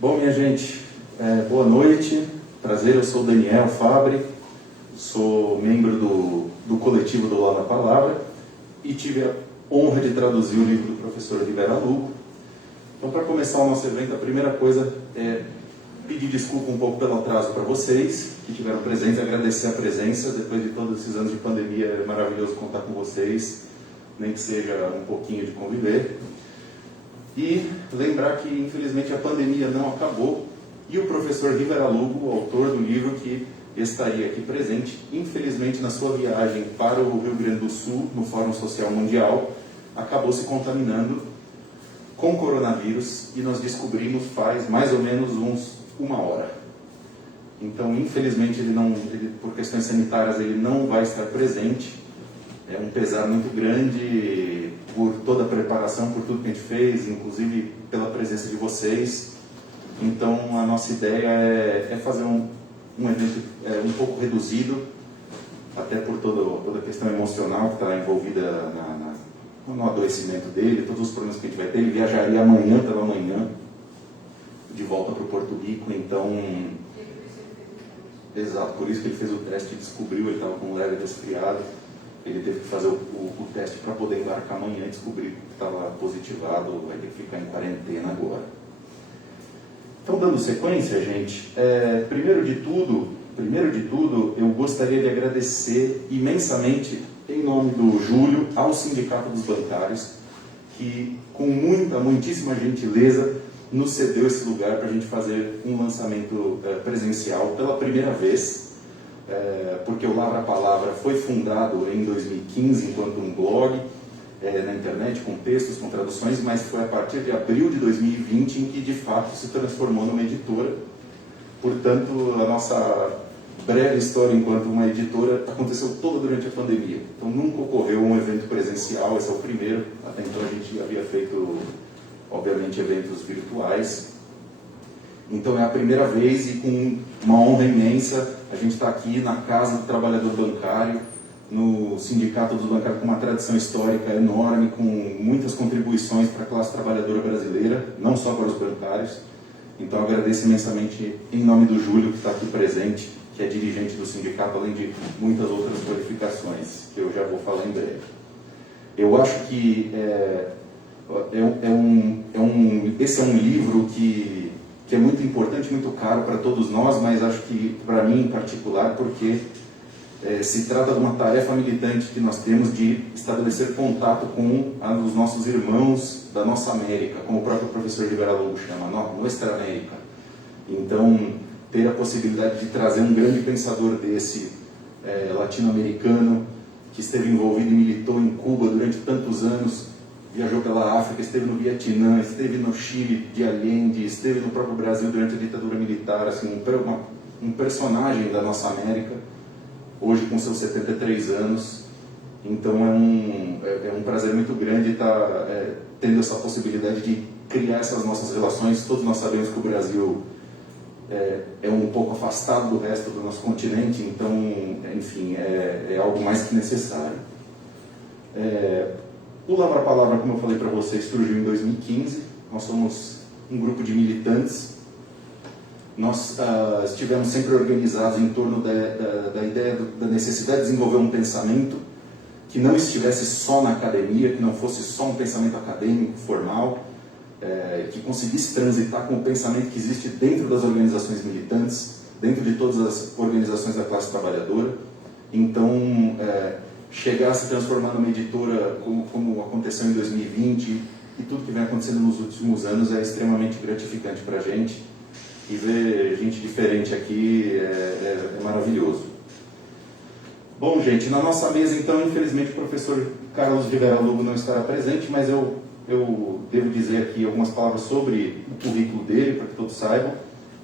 Bom, minha gente, boa noite, prazer, eu sou o Daniel Fabre, sou membro do coletivo do Lá na Palavra e tive a honra de traduzir o livro do professor Rivera Lugo. Então, para começar o nosso evento, a primeira coisa é pedir desculpa um pouco pelo atraso para vocês que tiveram presentes, agradecer a presença. Depois de todos esses anos de pandemia, é maravilhoso contar com vocês, nem que seja um pouquinho de conviver. E lembrar que, infelizmente, a pandemia não acabou e o professor Rivera Lugo, o autor do livro que estaria aqui presente, infelizmente, na sua viagem para o Rio Grande do Sul, no Fórum Social Mundial, acabou se contaminando com coronavírus e nós descobrimos faz mais ou menos uma hora. Então, infelizmente, por questões sanitárias, ele não vai estar presente. É um pesar muito grande por toda a preparação, por tudo que a gente fez, inclusive pela presença de vocês. Então, a nossa ideia é fazer um evento um pouco reduzido, até por toda a questão emocional que está envolvida no adoecimento dele, todos os problemas que a gente vai ter. Ele viajaria amanhã pela manhã, de volta para o Porto Rico, então... Exato, por isso que ele fez o teste e descobriu, ele estava com um leve resfriado. Ele teve que fazer o teste para poder embarcar amanhã e descobrir que estava positivado, vai ter que ficar em quarentena agora. Então, dando sequência, gente, primeiro de tudo, eu gostaria de agradecer imensamente, em nome do Júlio, ao Sindicato dos Bancários, que com muitíssima gentileza nos cedeu esse lugar para a gente fazer um lançamento presencial pela primeira vez. Porque o Lavra Palavra foi fundado em 2015 enquanto um blog na internet, com textos, com traduções, mas foi a partir de abril de 2020 em que de fato se transformou numa editora. Portanto, a nossa breve história enquanto uma editora aconteceu toda durante a pandemia. Então nunca ocorreu um evento presencial, esse é o primeiro. Até então a gente havia feito, obviamente, eventos virtuais. Então é a primeira vez e com uma honra imensa a gente está aqui na Casa do Trabalhador Bancário, no Sindicato dos Bancários, com uma tradição histórica enorme, com muitas contribuições para a classe trabalhadora brasileira, não só para os bancários. Então agradeço imensamente em nome do Júlio, que está aqui presente, que é dirigente do sindicato, além de muitas outras qualificações, que eu já vou falar em breve. Eu acho que esse é um livro que é muito importante, muito caro para todos nós, mas acho que para mim em particular, porque se trata de uma tarefa militante que nós temos de estabelecer contato com os nossos irmãos da nossa América, como o próprio professor Rivera Lugo chama, Nuestra América. Então, ter a possibilidade de trazer um grande pensador desse, latino-americano, que esteve envolvido e militou em Cuba durante tantos anos, viajou pela África, esteve no Vietnã, esteve no Chile de Allende, esteve no próprio Brasil durante a ditadura militar, assim, um personagem da nossa América, hoje com seus 73 anos. Então é um prazer muito grande estar tendo essa possibilidade de criar essas nossas relações. Todos nós sabemos que o Brasil é um pouco afastado do resto do nosso continente, então, enfim, é algo mais que necessário. O Lavra Palavra, como eu falei para vocês, surgiu em 2015. Nós somos um grupo de militantes. Nós estivemos sempre organizados em torno da ideia da necessidade de desenvolver um pensamento que não estivesse só na academia, que não fosse só um pensamento acadêmico, formal, que conseguisse transitar com o pensamento que existe dentro das organizações militantes, dentro de todas as organizações da classe trabalhadora. Então, chegar a se transformar numa editora como aconteceu em 2020 e tudo que vem acontecendo nos últimos anos é extremamente gratificante para a gente, e ver gente diferente aqui é maravilhoso. Bom, gente, na nossa mesa, então, infelizmente o professor Carlos Rivera Lugo não estará presente, mas eu devo dizer aqui algumas palavras sobre o currículo dele, para que todos saibam.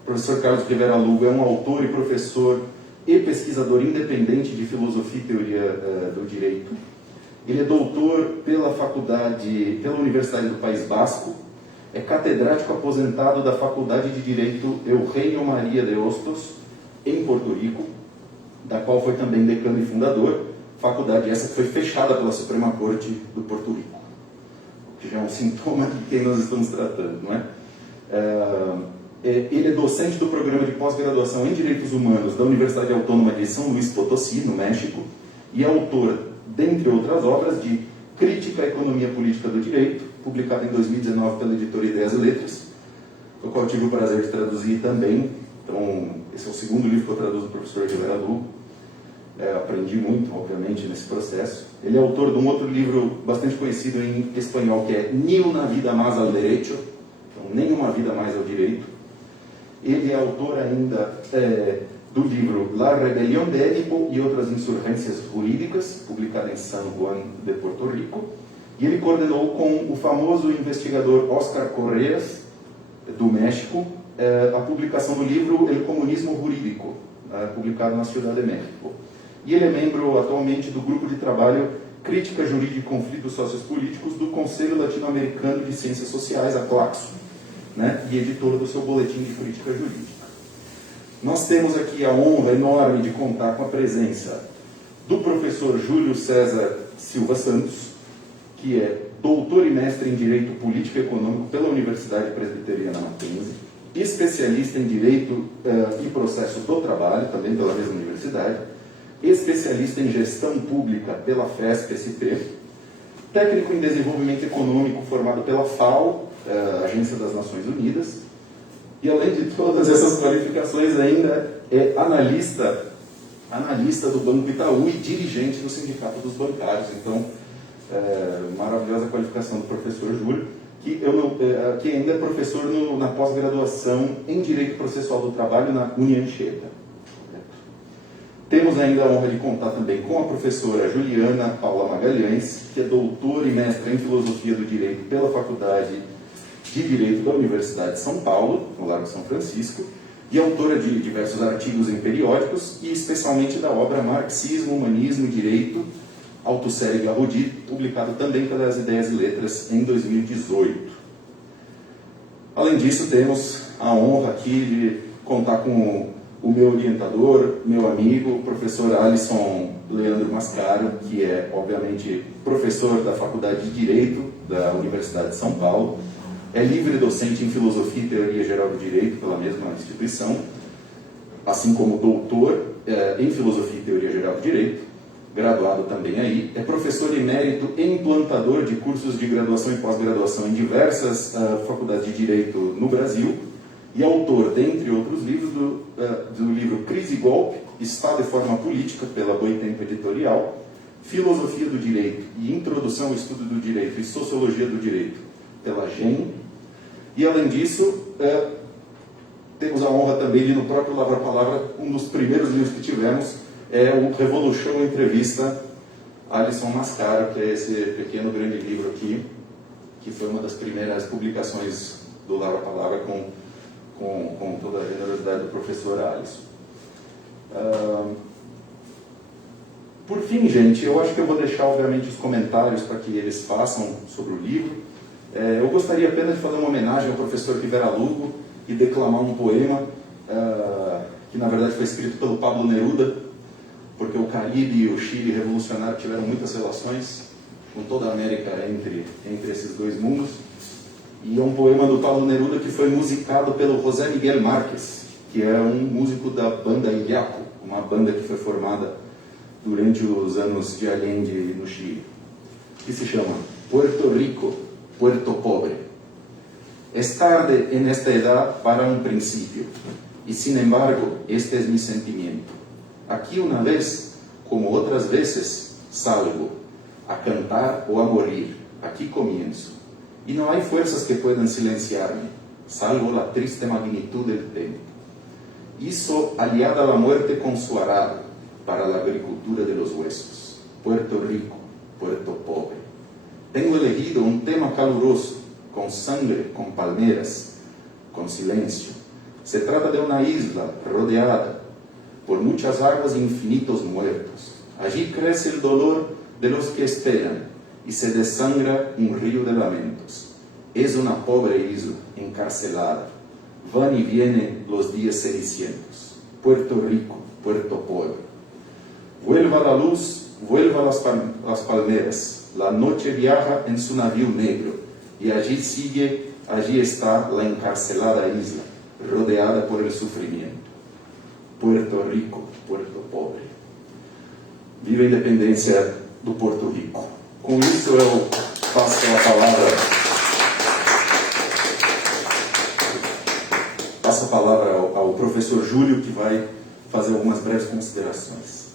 O professor Carlos Rivera Lugo é um autor e professor e pesquisador independente de filosofia e teoria do direito. Ele é doutor pela Universidade do País Basco, é catedrático aposentado da Faculdade de Direito Eugenio Maria de Hostos, em Porto Rico, da qual foi também decano e fundador, faculdade essa que foi fechada pela Suprema Corte do Porto Rico, que já é um sintoma de quem nós estamos tratando, não é? Ele é docente do programa de pós-graduação em Direitos Humanos da Universidade Autônoma de São Luís Potosí, no México, e é autor, dentre outras obras, de Crítica à Economia Política do Direito, publicada em 2019 pela editora Ideias e Letras, o qual eu tive o prazer de traduzir também. Então, esse é o segundo livro que eu traduzo do professor Gilberto Lugo. Aprendi muito, obviamente, nesse processo. Ele é autor de um outro livro bastante conhecido em espanhol, que é Ni una vida más al derecho, então, Nenhuma Vida Mais ao Direito. Ele é autor ainda do livro La Rebelión de Édipo e Outras Insurgências Jurídicas, publicado em San Juan de Puerto Rico. E ele coordenou com o famoso investigador Oscar Correas, do México, a publicação do livro El Comunismo Jurídico, publicado na Ciudad de México. E ele é membro atualmente do grupo de trabalho Crítica Jurídica e Conflitos Sociopolíticos do Conselho Latino-Americano de Ciências Sociais, a CLACSO, né? E editor do seu boletim de crítica jurídica. Nós temos aqui a honra enorme de contar com a presença do professor Júlio César Silva Santos, que é doutor e mestre em Direito Político e Econômico pela Universidade Presbiteriana Mackenzie, especialista em Direito e Processo do Trabalho, também pela mesma universidade, especialista em Gestão Pública pela FESP-SP, técnico em Desenvolvimento Econômico formado pela FAO, Agência das Nações Unidas, e além de todas essas qualificações ainda é analista do Banco Itaú e dirigente do Sindicato dos Bancários. Então, maravilhosa qualificação do professor Júlio, que ainda é professor na pós-graduação em Direito Processual do Trabalho na Unianchieta. Temos ainda a honra de contar também com a professora Juliana Paula Magalhães, que é doutora e mestra em Filosofia do Direito pela Faculdade de Direito da Universidade de São Paulo, no Largo São Francisco, e autora de diversos artigos em periódicos, e especialmente da obra Marxismo, Humanismo e Direito, Althusser e Garrodi, publicado também pelas Ideias e Letras em 2018. Além disso, temos a honra aqui de contar com o meu orientador, meu amigo, o professor Alisson Leandro Mascaro, que é, obviamente, professor da Faculdade de Direito da Universidade de São Paulo, é livre docente em Filosofia e Teoria Geral do Direito pela mesma instituição, assim como doutor em Filosofia e Teoria Geral do Direito, graduado também aí, é professor emérito e implantador de cursos de graduação e pós-graduação em diversas faculdades de Direito no Brasil, e autor, dentre outros livros, do livro Crise e Golpe, Estado e Forma Política, pela Boitempo Editorial, Filosofia do Direito e Introdução ao Estudo do Direito e Sociologia do Direito, pela GEM. E, além disso, temos a honra também de, no próprio Lavra Palavra, um dos primeiros livros que tivemos é o Revolution Entrevista Alisson Mascaro, que é esse pequeno grande livro aqui, que foi uma das primeiras publicações do Lavra Palavra com toda a generosidade do professor Alisson. Por fim, gente, eu acho que eu vou deixar, obviamente, os comentários para que eles façam sobre o livro. Eu gostaria apenas de fazer uma homenagem ao professor Rivera Lugo e declamar um poema que, na verdade, foi escrito pelo Pablo Neruda, porque o Caribe e o Chile revolucionário tiveram muitas relações com toda a América entre esses dois mundos. E é um poema do Pablo Neruda que foi musicado pelo José Miguel Márquez, que é um músico da banda Illaco, uma banda que foi formada durante os anos de Allende no Chile, que se chama Puerto Rico, Puerto Pobre. Es tarde en esta edad para un principio, y sin embargo, este es mi sentimiento. Aquí una vez, como otras veces, salgo a cantar o a morir, aquí comienzo. Y no hay fuerzas que puedan silenciarme, salvo la triste magnitud del tempo. Hizo aliada la muerte con su arado para la agricultura de los huesos. Puerto Rico, Puerto Pobre. Tengo elegido un tema caluroso, con sangre, con palmeras, con silencio. Se trata de una isla rodeada por muchas aguas e infinitos muertos. Allí crece el dolor de los que esperan y se desangra un río de lamentos. Es una pobre isla encarcelada. Van y vienen los días cenicientos. Puerto Rico, Puerto Pobre. Vuelva la luz, vuelva las palmeras. La noche viaja en su navío negro y allí está la encarcelada isla. rodeada por el sufrimiento. Puerto Rico, Puerto Pobre. Viva a independência do Porto Rico. Com isso eu passo a palavra ao professor Júlio, que vai fazer algumas breves considerações.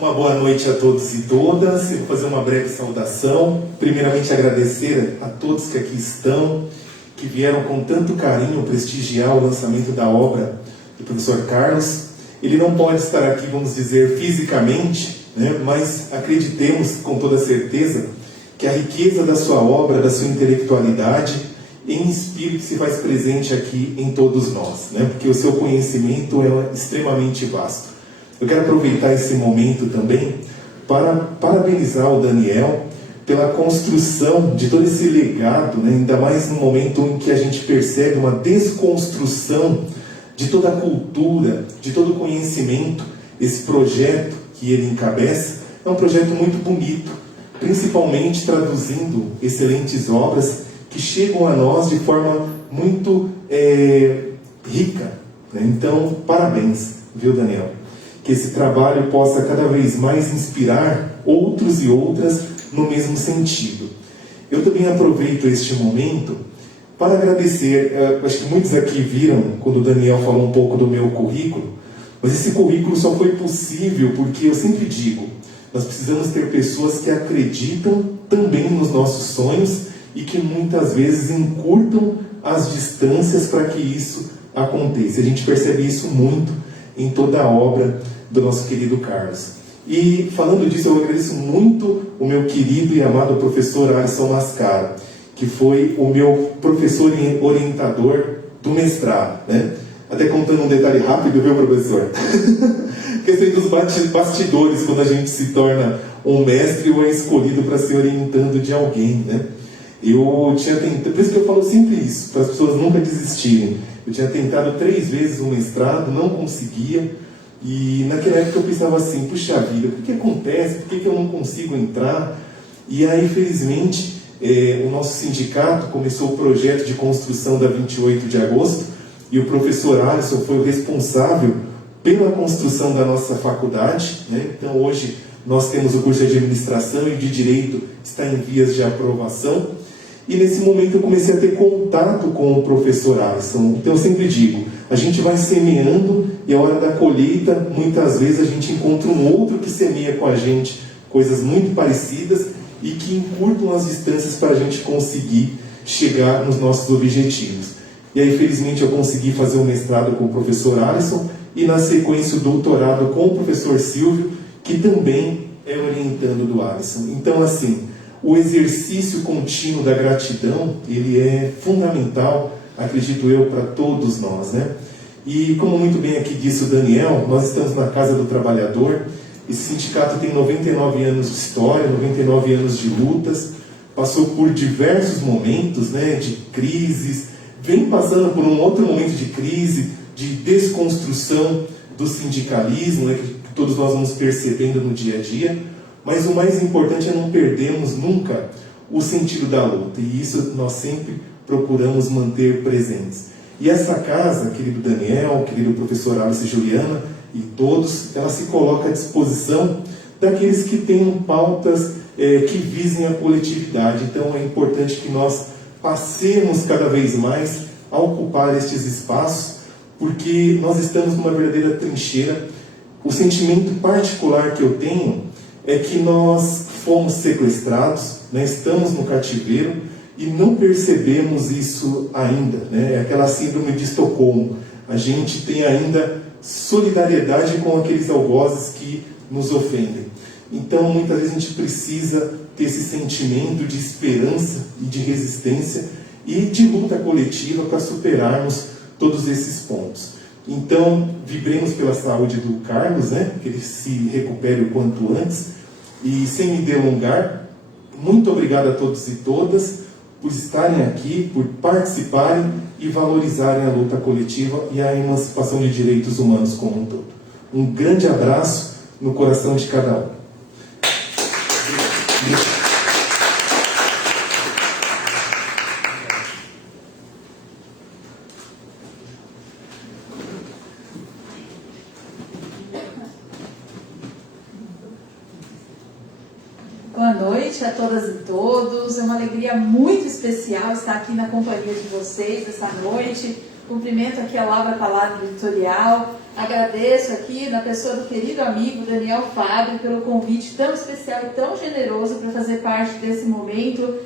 Uma boa noite a todos e todas. Eu vou fazer uma breve saudação. Primeiramente, agradecer a todos que aqui estão, que vieram com tanto carinho prestigiar o lançamento da obra do professor Carlos. Ele não pode estar aqui, vamos dizer, fisicamente, né? Mas acreditemos com toda certeza que a riqueza da sua obra, da sua intelectualidade, em espírito se faz presente aqui em todos nós, né? Porque o seu conhecimento é extremamente vasto. Eu quero aproveitar esse momento também para parabenizar o Daniel pela construção de todo esse legado, né? Ainda mais no momento em que a gente percebe uma desconstrução de toda a cultura, de todo o conhecimento. Esse projeto que ele encabeça é um projeto muito bonito, principalmente traduzindo excelentes obras que chegam a nós de forma muito rica, né? Então, parabéns, viu, Daniel? Que esse trabalho possa cada vez mais inspirar outros e outras no mesmo sentido. Eu também aproveito este momento para agradecer, acho que muitos aqui viram quando o Daniel falou um pouco do meu currículo, mas esse currículo só foi possível porque eu sempre digo, nós precisamos ter pessoas que acreditam também nos nossos sonhos e que muitas vezes encurtam as distâncias para que isso aconteça. A gente percebe isso muito em toda a obra do nosso querido Carlos. E falando disso, eu agradeço muito o meu querido e amado professor Alisson Mascaro, que foi o meu professor e orientador do mestrado, né? Até contando um detalhe rápido, viu, professor? Questão dos bastidores, quando a gente se torna um mestre ou é escolhido para ser orientando de alguém, né? Eu tinha tentado, por isso que eu falo sempre isso, para as pessoas nunca desistirem. Eu tinha tentado 3 vezes o mestrado, não conseguia, e naquela época eu pensava assim, puxa vida, o que acontece? Por que eu não consigo entrar? E aí, felizmente, o nosso sindicato começou o projeto de construção da 28 de agosto, e o professor Alisson foi o responsável pela construção da nossa faculdade, né? Então hoje nós temos o curso de administração e de direito, está em vias de aprovação, e nesse momento eu comecei a ter contato com o professor Alisson. Então eu sempre digo, a gente vai semeando e a hora da colheita, muitas vezes a gente encontra um outro que semeia com a gente coisas muito parecidas e que encurtam as distâncias para a gente conseguir chegar nos nossos objetivos. E aí, felizmente, eu consegui fazer o mestrado com o professor Alisson e, na sequência, o doutorado com o professor Silvio, que também é orientando do Alisson. Então, assim, o exercício contínuo da gratidão, ele é fundamental, acredito eu, para todos nós, né? E, como muito bem aqui disse o Daniel, nós estamos na Casa do Trabalhador. Esse sindicato tem 99 anos de história, 99 anos de lutas, passou por diversos momentos, né, de crises, vem passando por um outro momento de crise, de desconstrução do sindicalismo, né, que todos nós vamos percebendo no dia a dia, mas o mais importante é não perdermos nunca o sentido da luta, e isso nós sempre procuramos manter presentes. E essa casa, querido Daniel, querido professor Alice e Juliana, e todos, ela se coloca à disposição daqueles que tenham pautas que visem a coletividade. Então é importante que nós passemos cada vez mais a ocupar estes espaços, porque nós estamos numa verdadeira trincheira. O sentimento particular que eu tenho é que nós fomos sequestrados, né? Estamos no cativeiro e não percebemos isso ainda, né? É aquela síndrome de Estocolmo. A gente tem ainda solidariedade com aqueles algozes que nos ofendem. Então, muitas vezes a gente precisa ter esse sentimento de esperança e de resistência e de luta coletiva para superarmos todos esses pontos. Então, vibremos pela saúde do Carlos, né? Que ele se recupere o quanto antes. E sem me delongar, muito obrigado a todos e todas por estarem aqui, por participarem e valorizarem a luta coletiva e a emancipação de direitos humanos como um todo. Um grande abraço no coração de cada um. noite a todas e todos. É uma alegria muito especial estar aqui na companhia de vocês essa noite. Cumprimento aqui a Laura Palavra Editorial. Agradeço aqui na pessoa do querido amigo Daniel Fábio pelo convite tão especial e tão generoso para fazer parte desse momento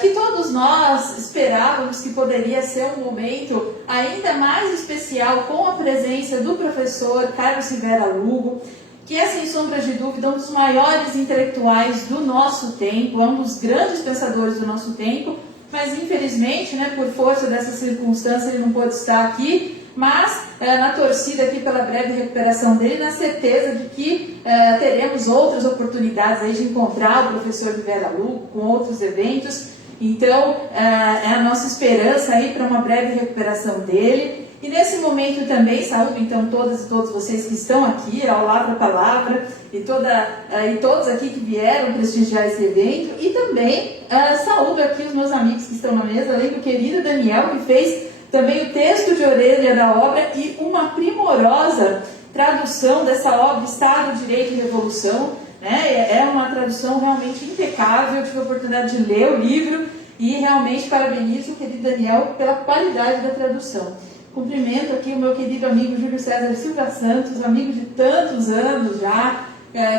que todos nós esperávamos que poderia ser um momento ainda mais especial com a presença do professor Carlos Rivera Lugo, que é, sem sombra de dúvida, um dos maiores intelectuais do nosso tempo, um dos grandes pensadores do nosso tempo, mas infelizmente, por força dessa circunstância, ele não pôde estar aqui, mas na torcida aqui pela breve recuperação dele, na certeza de que teremos outras oportunidades aí de encontrar o professor Rivera Lugo com outros eventos. Então, é a nossa esperança aí para uma breve recuperação dele. E nesse momento também saúdo então todas e todos vocês que estão aqui, ao Lavra Palavra, e todos aqui que vieram prestigiar esse evento, e também saúdo aqui os meus amigos que estão na mesa, além do querido Daniel, que fez também o texto de orelha da obra e uma primorosa tradução dessa obra, Estado, Direito e Revolução, né? É uma tradução realmente impecável. Eu tive a oportunidade de ler o livro e realmente parabenizo o querido Daniel pela qualidade da tradução. Cumprimento aqui o meu querido amigo Júlio César Silva Santos, amigo de tantos anos já,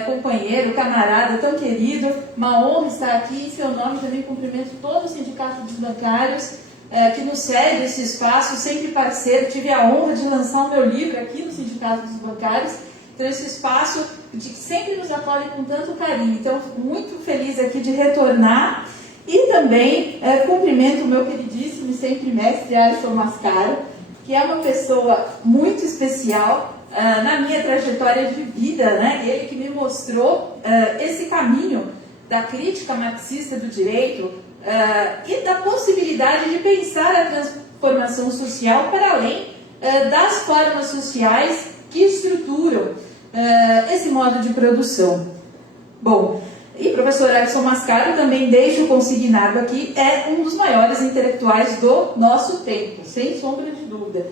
companheiro, camarada tão querido. Uma honra estar aqui. Em seu nome também cumprimento todo o Sindicato dos Bancários, que nos cede esse espaço, sempre parceiro. Tive a honra de lançar o meu livro aqui no Sindicato dos Bancários. Então, esse espaço que sempre nos acolhe com tanto carinho. Então, muito feliz aqui de retornar. E também cumprimento o meu queridíssimo e sempre mestre Alisson Mascaro, que é uma pessoa muito especial na minha trajetória de vida, né? Ele que me mostrou esse caminho da crítica marxista do direito e da possibilidade de pensar a transformação social para além das formas sociais que estruturam esse modo de produção. Bom, e o professor Alisson Mascaro, também deixo consignado aqui, é um dos maiores intelectuais do nosso tempo, sem sombra de dúvida.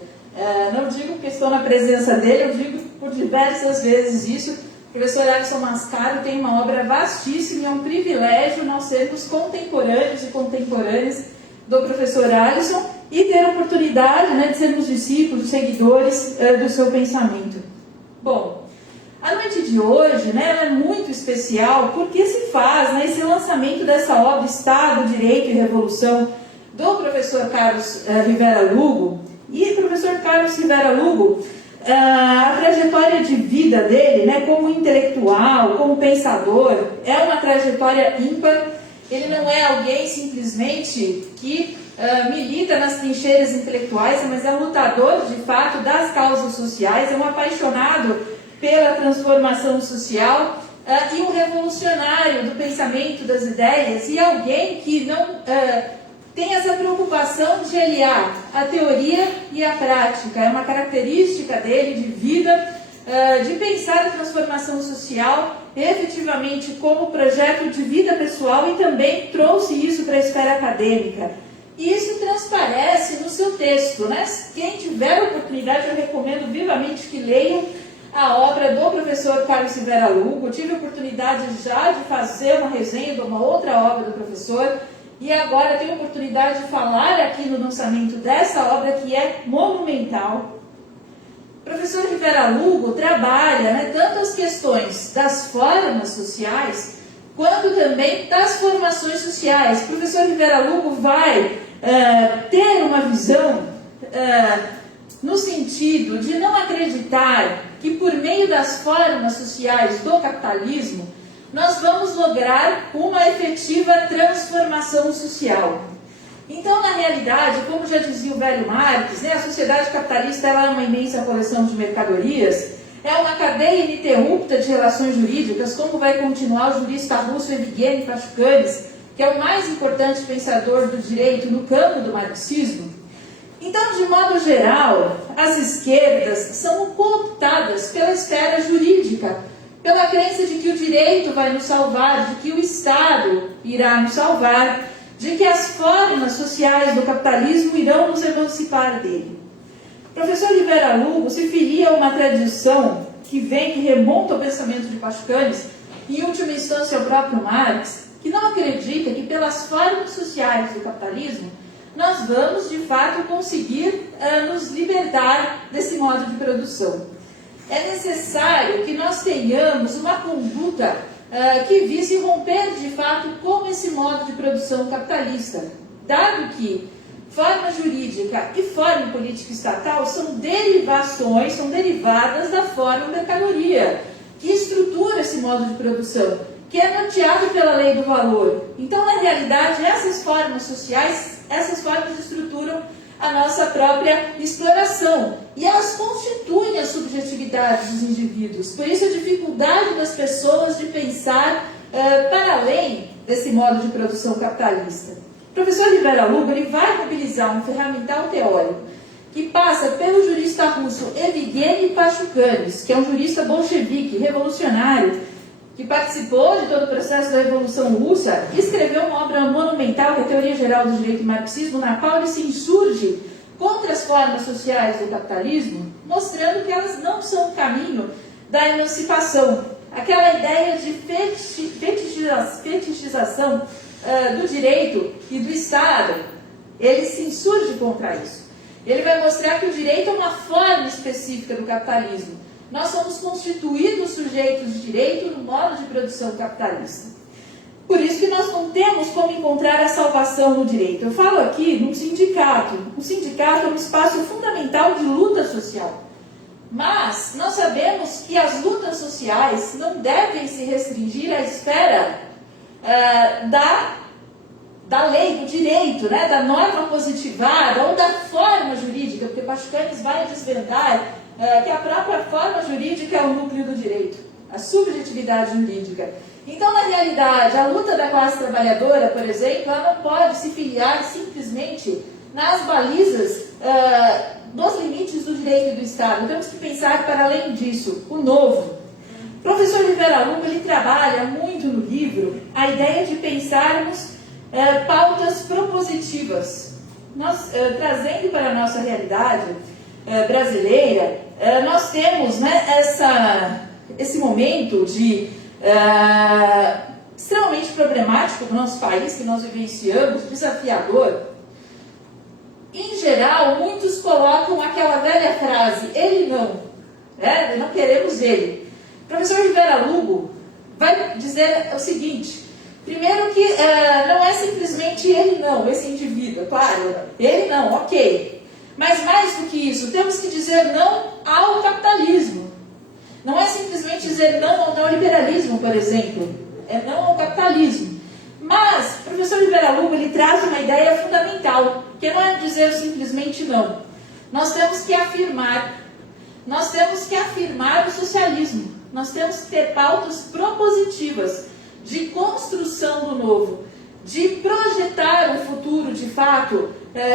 Não digo porque estou na presença dele, eu digo por diversas vezes isso. O professor Alisson Mascaro tem uma obra vastíssima e é um privilégio nós sermos contemporâneos e contemporâneas do professor Alisson e ter a oportunidade de sermos discípulos, seguidores do seu pensamento. Bom, a noite de hoje ela é muito especial porque se faz esse lançamento dessa obra Estado, Direito e Revolução do professor Carlos Rivera Lugo. E o professor Carlos Rivera Lugo, a trajetória de vida dele como intelectual, como pensador, é uma trajetória ímpar. Ele não é alguém simplesmente que milita nas trincheiras intelectuais, mas é um lutador de fato das causas sociais, é um apaixonado pela transformação social e um revolucionário do pensamento, das ideias, e alguém que não tem essa preocupação de aliar a teoria e a prática. É uma característica dele de vida, de pensar a transformação social efetivamente como projeto de vida pessoal, e também trouxe isso para a esfera acadêmica. E isso transparece no seu texto, Quem tiver a oportunidade, eu recomendo vivamente que leiam a obra do professor Carlos Rivera Lugo. Eu tive a oportunidade já de fazer uma resenha de uma outra obra do professor, e agora tenho a oportunidade de falar aqui no lançamento dessa obra que é monumental. O professor Rivera Lugo trabalha tanto as questões das formas sociais, quanto também das formações sociais. O professor Rivera Lugo vai ter uma visão no sentido de não acreditar que por meio das formas sociais do capitalismo nós vamos lograr uma efetiva transformação social. Então, na realidade, como já dizia o velho Marx, a sociedade capitalista ela é uma imensa coleção de mercadorias, é uma cadeia ininterrupta de relações jurídicas, como vai continuar o jurista russo Evgeny Pashkanis, que é o mais importante pensador do direito no campo do marxismo. Então, de modo geral, as esquerdas são cooptadas pela esfera jurídica, pela crença de que o direito vai nos salvar, de que o Estado irá nos salvar, de que as formas sociais do capitalismo irão nos emancipar dele. O professor Rivera Lugo se filia a uma tradição que remonta ao pensamento de Pashkanis, em última instância o próprio Marx, que não acredita que pelas formas sociais do capitalismo nós vamos, de fato, conseguir nos libertar desse modo de produção. É necessário que nós tenhamos uma conduta que vise romper, de fato, com esse modo de produção capitalista, dado que forma jurídica e forma política estatal são derivações, são derivadas da forma mercadoria, que estrutura esse modo de produção, que é norteado pela lei do valor. Então, na realidade, essas formas sociais, essas formas estruturam a nossa própria exploração. E elas constituem a subjetividade dos indivíduos. Por isso, a dificuldade das pessoas de pensar para além desse modo de produção capitalista. O professor Rivera Lugo ele vai mobilizar um ferramental teórico que passa pelo jurista russo Evgeny Pachukanis, que é um jurista bolchevique, revolucionário, que participou de todo o processo da Revolução Russa, e escreveu uma obra monumental, que é a Teoria Geral do Direito e Marxismo, na qual ele se insurge contra as formas sociais do capitalismo, mostrando que elas não são o caminho da emancipação. Aquela ideia de fetichização do direito e do Estado, ele se insurge contra isso. Ele vai mostrar que o direito é uma forma específica do capitalismo. Nós somos constituídos sujeitos de direito no modo de produção capitalista. Por isso que nós não temos como encontrar a salvação no direito. Eu falo aqui num sindicato. O sindicato é um espaço fundamental de luta social. Mas nós sabemos que as lutas sociais não devem se restringir à esfera da lei, do direito, né, da norma positivada ou da forma jurídica, porque Pachukanis vai desvendar que a própria forma jurídica é o núcleo do direito, a subjetividade jurídica. Então, na realidade, a luta da classe trabalhadora, por exemplo, ela não pode se filiar simplesmente nas balizas dos limites do direito e do Estado. Temos que pensar para além disso, o novo. O professor Rivera Lugo ele trabalha muito no livro a ideia de pensarmos pautas propositivas. Nós, trazendo para a nossa realidade brasileira, nós temos, né, esse momento extremamente problemático do nosso país, que nós vivenciamos, desafiador. Em geral, muitos colocam aquela velha frase, ele não, né? Não queremos ele. O professor Rivera Lugo vai dizer o seguinte: primeiro que não é simplesmente ele não, esse indivíduo, claro, ele não, ok. Mas mais do que isso, temos que dizer não ao capitalismo. Não é simplesmente dizer não ao neoliberalismo, por exemplo. É não ao capitalismo. Mas o professor Rivera Lugo ele traz uma ideia fundamental, que não é dizer simplesmente não. Nós temos que afirmar. Nós temos que afirmar o socialismo. Nós temos que ter pautas propositivas de construção do novo, de projetar um futuro, de fato,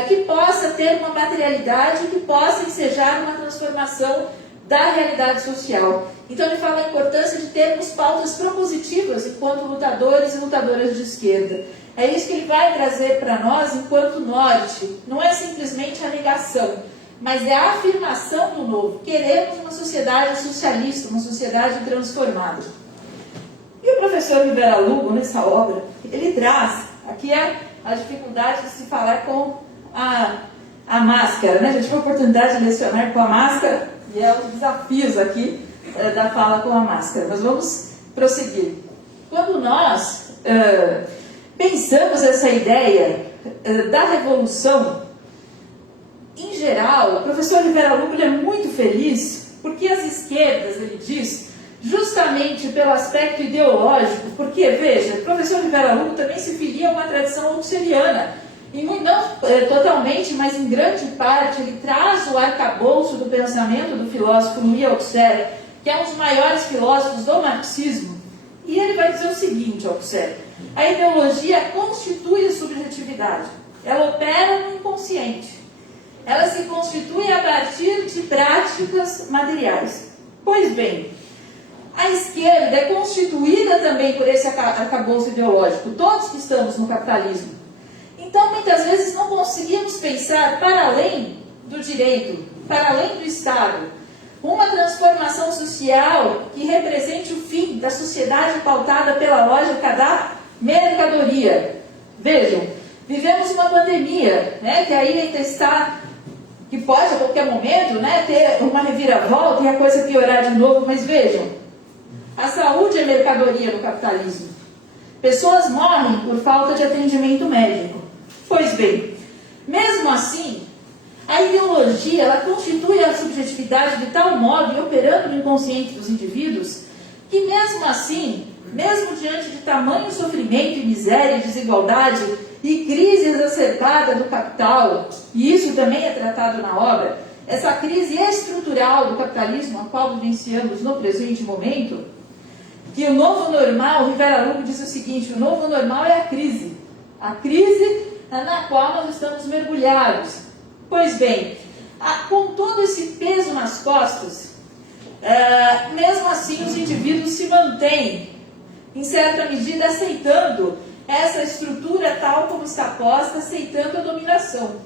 que possa ter uma materialidade, que possa ensejar uma transformação da realidade social. Então ele fala a importância de termos pautas propositivas enquanto lutadores e lutadoras de esquerda. É isso que ele vai trazer para nós enquanto norte. Não é simplesmente a negação, mas é a afirmação do novo. Queremos uma sociedade socialista, uma sociedade transformada. E o professor Rivera Lugo, nessa obra, ele traz, aqui a dificuldade de se falar com a máscara, né? Já tive a oportunidade de lecionar com a máscara, e é um dos desafios aqui da fala com a máscara. Mas vamos prosseguir. Quando nós pensamos essa ideia da revolução, em geral, o professor Rivera Lugo é muito feliz, porque as esquerdas, ele diz, justamente pelo aspecto ideológico, porque, veja, o professor Rivera Lugo também se filia a uma tradição luxeriana, e não totalmente, mas em grande parte, ele traz o arcabouço do pensamento do filósofo Louis Althusser, que é um dos maiores filósofos do marxismo, e ele vai dizer o seguinte, Althusser: a ideologia constitui a subjetividade, ela opera no inconsciente, ela se constitui a partir de práticas materiais. Pois bem, a esquerda é constituída também por esse arcabouço ideológico, todos que estamos no capitalismo. Então, muitas vezes, não conseguimos pensar para além do direito, para além do Estado, uma transformação social que represente o fim da sociedade pautada pela lógica da mercadoria. Vejam, vivemos uma pandemia, né, que aí ainda está, que pode a qualquer momento, né, ter uma reviravolta e a coisa piorar de novo, mas vejam, a saúde é mercadoria no capitalismo. Pessoas morrem por falta de atendimento médico. Pois bem, mesmo assim, a ideologia ela constitui a subjetividade de tal modo e operando no inconsciente dos indivíduos que mesmo assim, mesmo diante de tamanho sofrimento e miséria e desigualdade e crise exacerbada do capital, e isso também é tratado na obra, essa crise estrutural do capitalismo a qual vivenciamos no presente momento, que o novo normal, Rivera Lugo diz o seguinte, o novo normal é a crise na qual nós estamos mergulhados. Pois bem, com todo esse peso nas costas, mesmo assim os indivíduos se mantêm, em certa medida, aceitando essa estrutura tal como está posta, aceitando a dominação.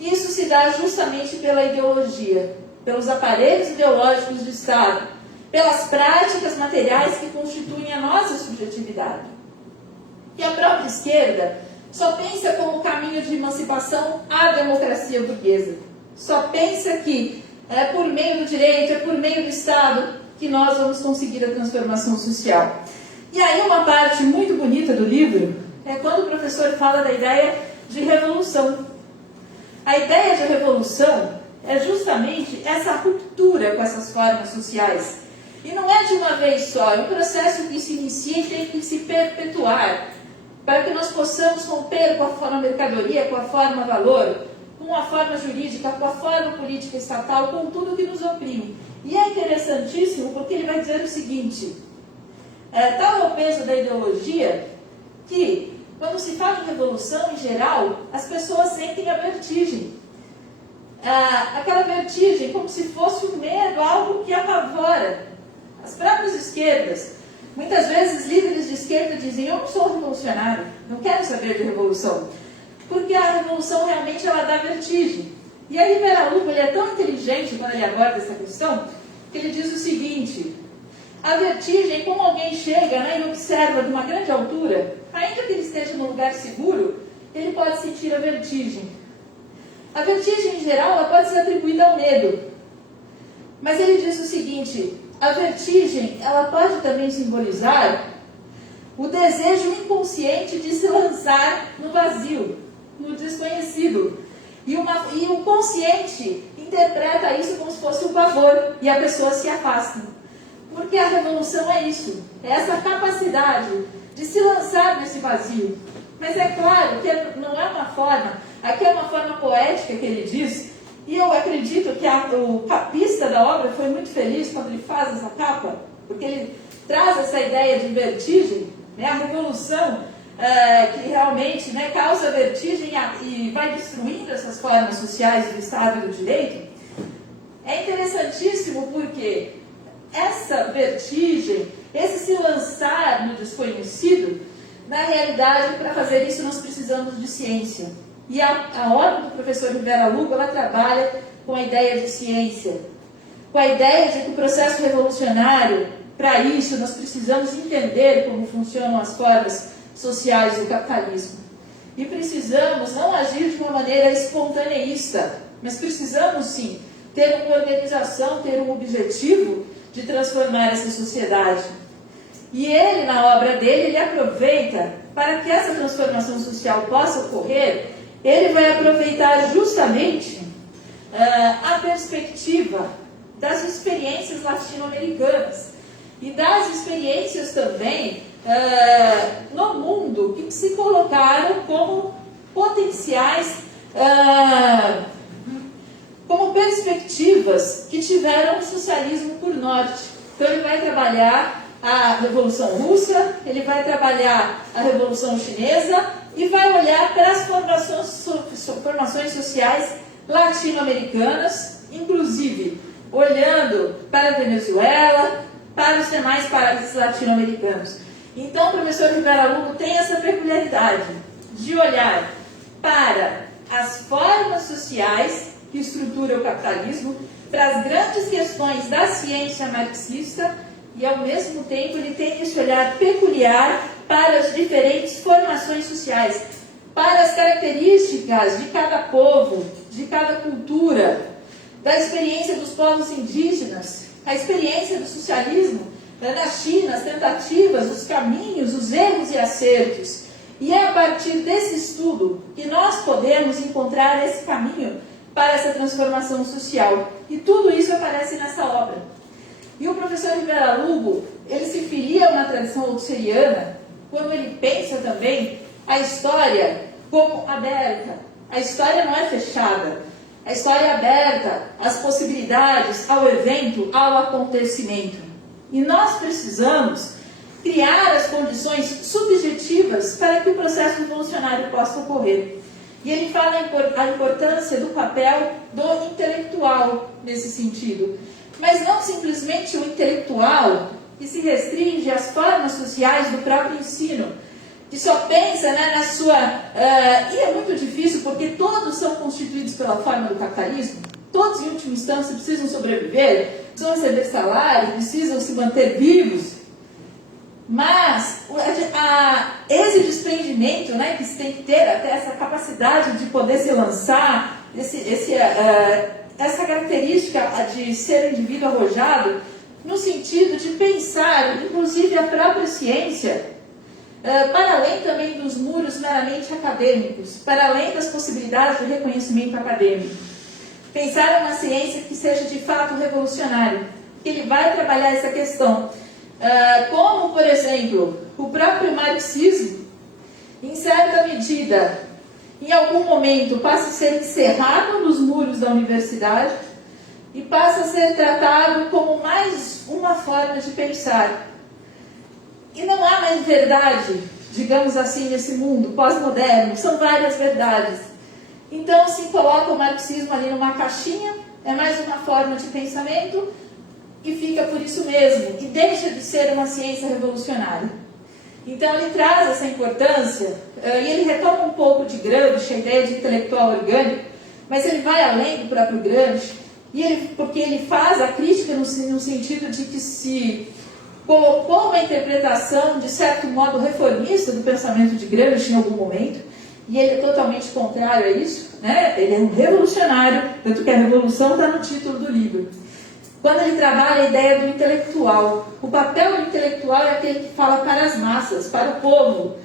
Isso se dá justamente pela ideologia, pelos aparelhos ideológicos do Estado, pelas práticas materiais que constituem a nossa subjetividade. E a própria esquerda só pensa como caminho de emancipação à democracia burguesa. Só pensa que é por meio do direito, é por meio do Estado que nós vamos conseguir a transformação social. E aí uma parte muito bonita do livro é quando o professor fala da ideia de revolução. A ideia de revolução é justamente essa ruptura com essas formas sociais. E não é de uma vez só, é um processo que se inicia e tem que se perpetuar, para que nós possamos romper com a forma mercadoria, com a forma valor, com a forma jurídica, com a forma política estatal, com tudo que nos oprime. E é interessantíssimo porque ele vai dizer o seguinte, tal é o peso da ideologia que, quando se fala de revolução em geral, as pessoas sentem a vertigem. Aquela vertigem como se fosse um medo, algo que apavora. As próprias esquerdas, muitas vezes líderes de esquerda dizem, eu não sou revolucionário, não quero saber de revolução. Porque a revolução realmente ela dá vertigem. E aí Rivera Lugo, ele é tão inteligente quando ele aborda essa questão, que ele diz o seguinte, a vertigem, como alguém chega, né, e observa de uma grande altura, ainda que ele esteja num lugar seguro, ele pode sentir a vertigem. A vertigem, em geral, ela pode ser atribuída ao medo. Mas ele diz o seguinte, a vertigem, ela pode também simbolizar o desejo inconsciente de se lançar no vazio, no desconhecido. E o consciente interpreta isso como se fosse um pavor, e a pessoa se afasta. Porque a revolução é isso, é essa capacidade de se lançar nesse vazio. Mas é claro que não é uma forma, aqui é uma forma poética que ele diz, e eu acredito que o capista da obra foi muito feliz quando ele faz essa capa, porque ele traz essa ideia de vertigem, né, a revolução que realmente, né, causa vertigem e vai destruindo essas formas sociais do Estado e do direito. É interessantíssimo porque essa vertigem, esse se lançar no desconhecido, na realidade, para fazer isso nós precisamos de ciência. E a obra do professor Rivera Lugo, ela trabalha com a ideia de ciência, com a ideia de que o processo revolucionário, para isso nós precisamos entender como funcionam as formas sociais do capitalismo. E precisamos não agir de uma maneira espontaneísta, mas precisamos sim ter uma organização, ter um objetivo de transformar essa sociedade. E ele, na obra dele, ele aproveita, para que essa transformação social possa ocorrer, ele vai aproveitar justamente a perspectiva das experiências latino-americanas e das experiências também no mundo que se colocaram como potenciais, como perspectivas que tiveram o socialismo por norte. Então ele vai trabalhar a Revolução Russa, ele vai trabalhar a Revolução Chinesa e vai olhar para as formações sociais latino-americanas, inclusive olhando para a Venezuela, para os demais países latino-americanos. Então o professor Rivera Lugo tem essa peculiaridade de olhar para as formas sociais que estruturam o capitalismo, para as grandes questões da ciência marxista e, ao mesmo tempo, ele tem esse olhar peculiar para as diferentes formações sociais, para as características de cada povo, de cada cultura, da experiência dos povos indígenas, a experiência do socialismo na China, as tentativas, os caminhos, os erros e acertos. E é a partir desse estudo que nós podemos encontrar esse caminho para essa transformação social. E tudo isso aparece nessa obra. E o professor Rivera Lugo, ele se filia a uma tradição lutheriana quando ele pensa também a história como aberta. A história não é fechada. A história é aberta às possibilidades, ao evento, ao acontecimento. E nós precisamos criar as condições subjetivas para que o processo revolucionário possa ocorrer. E ele fala a importância do papel do intelectual nesse sentido. Mas não simplesmente o intelectual que se restringe às formas sociais do próprio ensino, que só pensa, né, na sua... e é muito difícil porque todos são constituídos pela forma do capitalismo, todos em última instância precisam sobreviver, precisam receber salário, precisam se manter vivos. Mas esse desprendimento, né, que se tem que ter, até essa capacidade de poder se lançar, essa característica de ser um indivíduo arrojado, no sentido de pensar, inclusive, a própria ciência, para além também dos muros meramente acadêmicos, para além das possibilidades de reconhecimento acadêmico. Pensar uma ciência que seja de fato revolucionária, que ele vai trabalhar essa questão. Como, por exemplo, o próprio marxismo, em certa medida, em algum momento, passa a ser encerrado nos muros da universidade e passa a ser tratado como mais uma forma de pensar. E não há mais verdade, digamos assim, nesse mundo pós-moderno, são várias verdades. Então se coloca o marxismo ali numa caixinha, é mais uma forma de pensamento, e fica por isso mesmo, e deixa de ser uma ciência revolucionária. Então ele traz essa importância, e ele retoma um pouco de Gramsci, a ideia de intelectual orgânico, mas ele vai além do próprio Gramsci, porque ele faz a crítica no sentido de que se colocou uma interpretação, de certo modo, reformista do pensamento de Gramsci em algum momento, e ele é totalmente contrário a isso, né? Ele é um revolucionário, tanto que a revolução está no título do livro. Quando ele trabalha a ideia do intelectual, o papel do intelectual é aquele que fala para as massas, para o povo.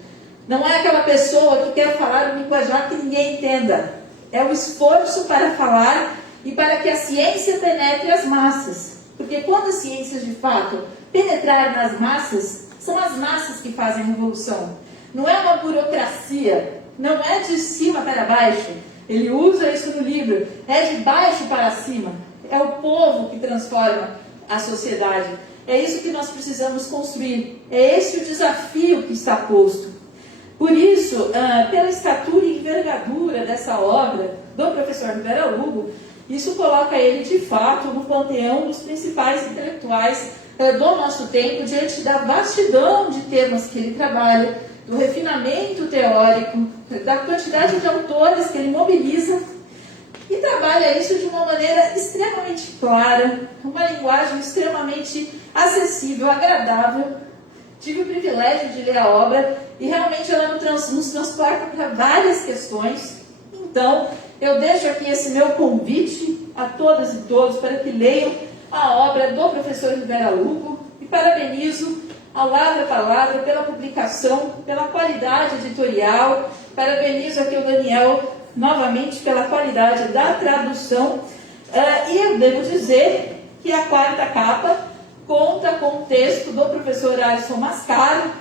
Não é aquela pessoa que quer falar um linguajar que ninguém entenda. É o esforço para falar e para que a ciência penetre as massas. Porque quando a ciência, de fato, penetrar nas massas, são as massas que fazem a revolução. Não é uma burocracia, não é de cima para baixo. Ele usa isso no livro, é de baixo para cima. É o povo que transforma a sociedade. É isso que nós precisamos construir. É esse o desafio que está posto. Por isso, pela estatura e envergadura dessa obra do professor Rivera Lugo, isso coloca ele, de fato, no panteão dos principais intelectuais do nosso tempo, diante da vastidão de temas que ele trabalha, do refinamento teórico, da quantidade de autores que ele mobiliza, e trabalha isso de uma maneira extremamente clara, uma linguagem extremamente acessível, agradável. Tive o privilégio de ler a obra e realmente ela nos transporta para várias questões. Então, eu deixo aqui esse meu convite a todas e todos para que leiam a obra do professor Rivera Lugo e parabenizo a Lavra Palavra pela publicação, pela qualidade editorial, parabenizo aqui o Daniel novamente pela qualidade da tradução, e eu devo dizer que a quarta capa conta com o texto do professor Alisson Mascaro,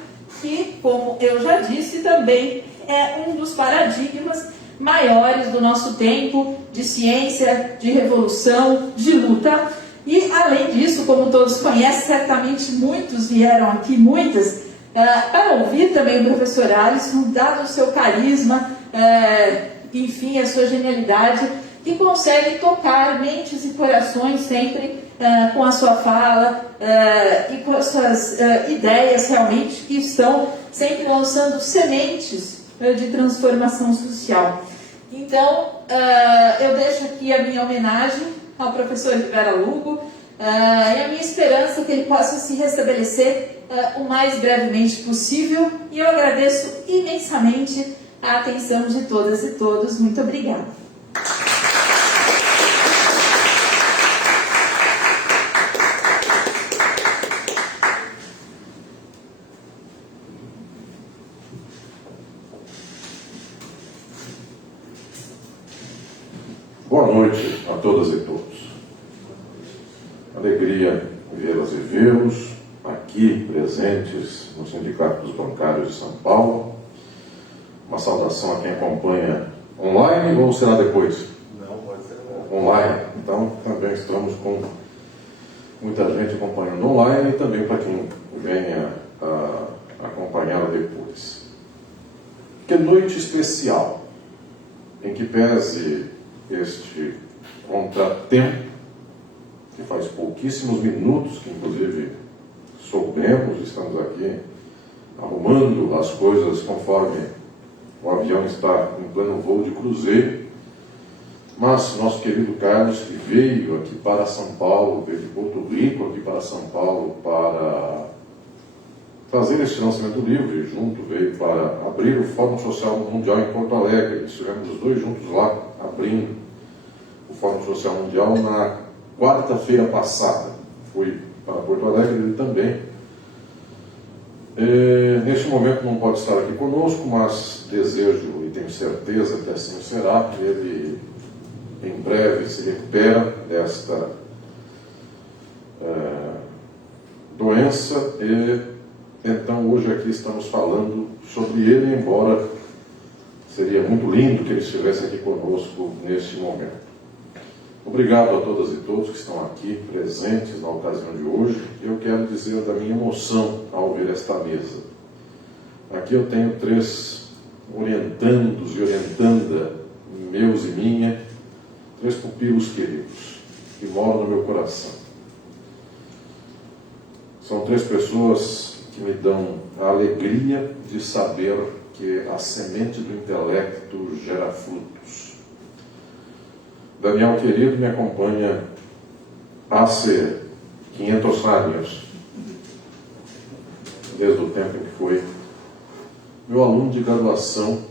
que, como eu já disse, também é um dos paradigmas maiores do nosso tempo, de ciência, de revolução, de luta. E, além disso, como todos conhecem, certamente muitos vieram aqui, muitas, para ouvir também o professor Alisson, dado o seu carisma, enfim, a sua genialidade, que consegue tocar mentes e corações sempre com a sua fala e com as suas ideias realmente que estão sempre lançando sementes de transformação social. Então, eu deixo aqui a minha homenagem ao professor Rivera Lugo, e a minha esperança é que ele possa se restabelecer o mais brevemente possível, e eu agradeço imensamente a atenção de todas e todos. Muito obrigada. Boa noite a todas e todos. Alegria vê-las e vê-los aqui presentes no Sindicato dos Bancários de São Paulo. Uma saudação a quem acompanha online ou será depois? Não, pode ser Online. Então, também estamos com muita gente acompanhando online e também para quem venha a acompanhá-la depois. Que noite especial, em que pese este contratempo, que faz pouquíssimos minutos, que inclusive soubemos, estamos aqui arrumando as coisas conforme o avião está em pleno voo de cruzeiro, mas nosso querido Carlos, que veio aqui para São Paulo, veio de Porto Rico aqui para São Paulo para fazer este lançamento do livro, e junto veio para abrir o Fórum Social Mundial em Porto Alegre. Estivemos os dois juntos lá, abrindo o Fórum Social Mundial na quarta-feira passada. Fui para Porto Alegre, ele também. Neste momento não pode estar aqui conosco, mas desejo e tenho certeza que assim será, que ele em breve se recupera desta doença, e então hoje aqui estamos falando sobre ele, embora seria muito lindo que ele estivesse aqui conosco neste momento. Obrigado a todas e todos que estão aqui presentes na ocasião de hoje. Eu quero dizer da minha emoção ao ver esta mesa. Aqui eu tenho 3 orientandos e orientanda, meus e minha, 3 pupilos queridos, que moram no meu coração. São 3 pessoas que me dão a alegria de saber que a semente do intelecto gera frutos. Daniel querido me acompanha há 500 anos, desde o tempo em que foi meu aluno de graduação,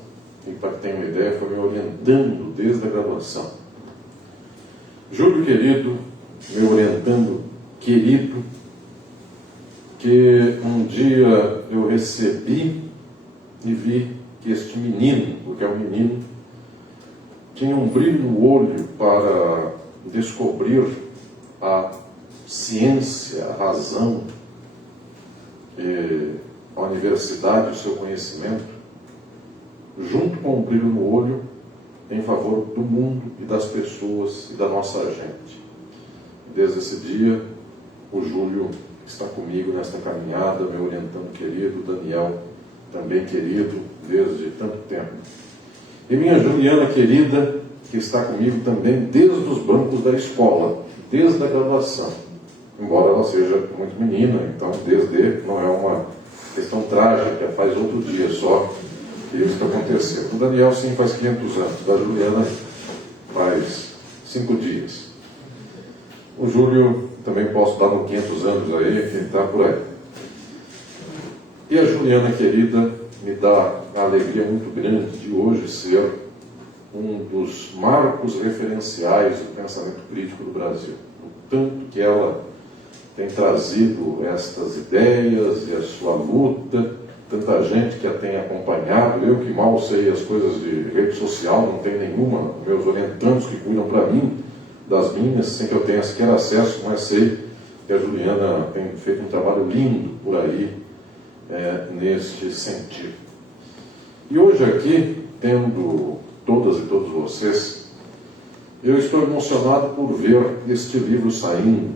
e para que tenha uma ideia, foi me orientando desde a graduação. Júlio querido, meu orientando querido, que um dia eu recebi e vi que este menino, porque é um menino, tinha um brilho no olho para descobrir a ciência, a razão, a universidade, o seu conhecimento, junto com o brilho no olho, em favor do mundo e das pessoas e da nossa gente. Desde esse dia, o Júlio está comigo nesta caminhada, meu orientando querido, Daniel, também querido, desde tanto tempo. E minha Juliana querida, que está comigo também desde os bancos da escola, desde a graduação. Embora ela seja muito menina, então desde não é uma questão trágica, faz outro dia só que isso aconteceu. O Daniel sim faz 500 anos, da Juliana faz 5 dias. O Júlio também posso dar no 500 anos aí, que está por aí. E a Juliana querida me dá a alegria muito grande de hoje ser um dos marcos referenciais do pensamento crítico do Brasil. O tanto que ela tem trazido estas ideias e a sua luta, tanta gente que a tem acompanhado, eu que mal sei as coisas de rede social, não tenho nenhuma, meus orientandos que cuidam para mim das minhas, sem que eu tenha sequer acesso, mas sei que a Juliana tem feito um trabalho lindo por aí, neste sentido. E hoje aqui, tendo todas e todos vocês, eu estou emocionado por ver este livro saindo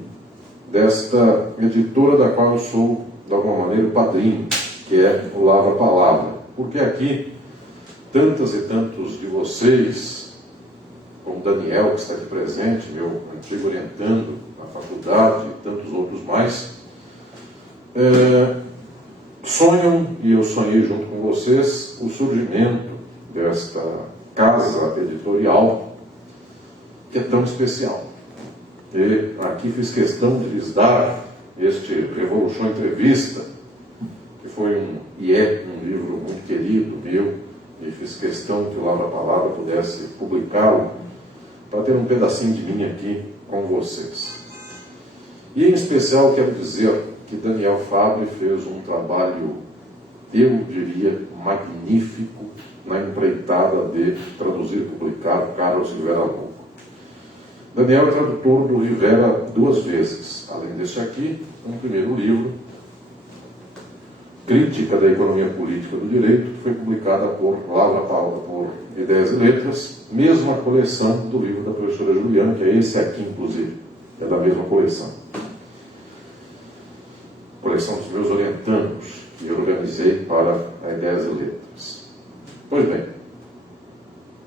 desta editora da qual eu sou, de alguma maneira, o padrinho, que é o Lava Palavra. Porque aqui, tantas e tantos de vocês, como Daniel, que está aqui presente, meu antigo orientando na faculdade, e tantos outros mais, sonham, e eu sonhei junto com vocês, o surgimento desta casa editorial, que é tão especial. E aqui fiz questão de lhes dar este Revolução Entrevista, que foi e é um livro muito querido meu, e fiz questão que o Lavra Palavra pudesse publicá-lo, para ter um pedacinho de mim aqui com vocês. E em especial quero dizer que Daniel Fabre fez um trabalho, eu diria, magnífico na empreitada de traduzir e publicar Carlos Rivera Longo. Daniel é tradutor do Rivera 2 vezes, além desse aqui, um primeiro livro, Crítica da Economia Política do Direito, que foi publicada por Lavra Paula, por Ideias e Letras, mesma coleção do livro da professora Juliana, que é esse aqui, inclusive, é da mesma coleção. Coleção dos meus orientandos, que eu organizei para a Ideias e Letras. Pois bem,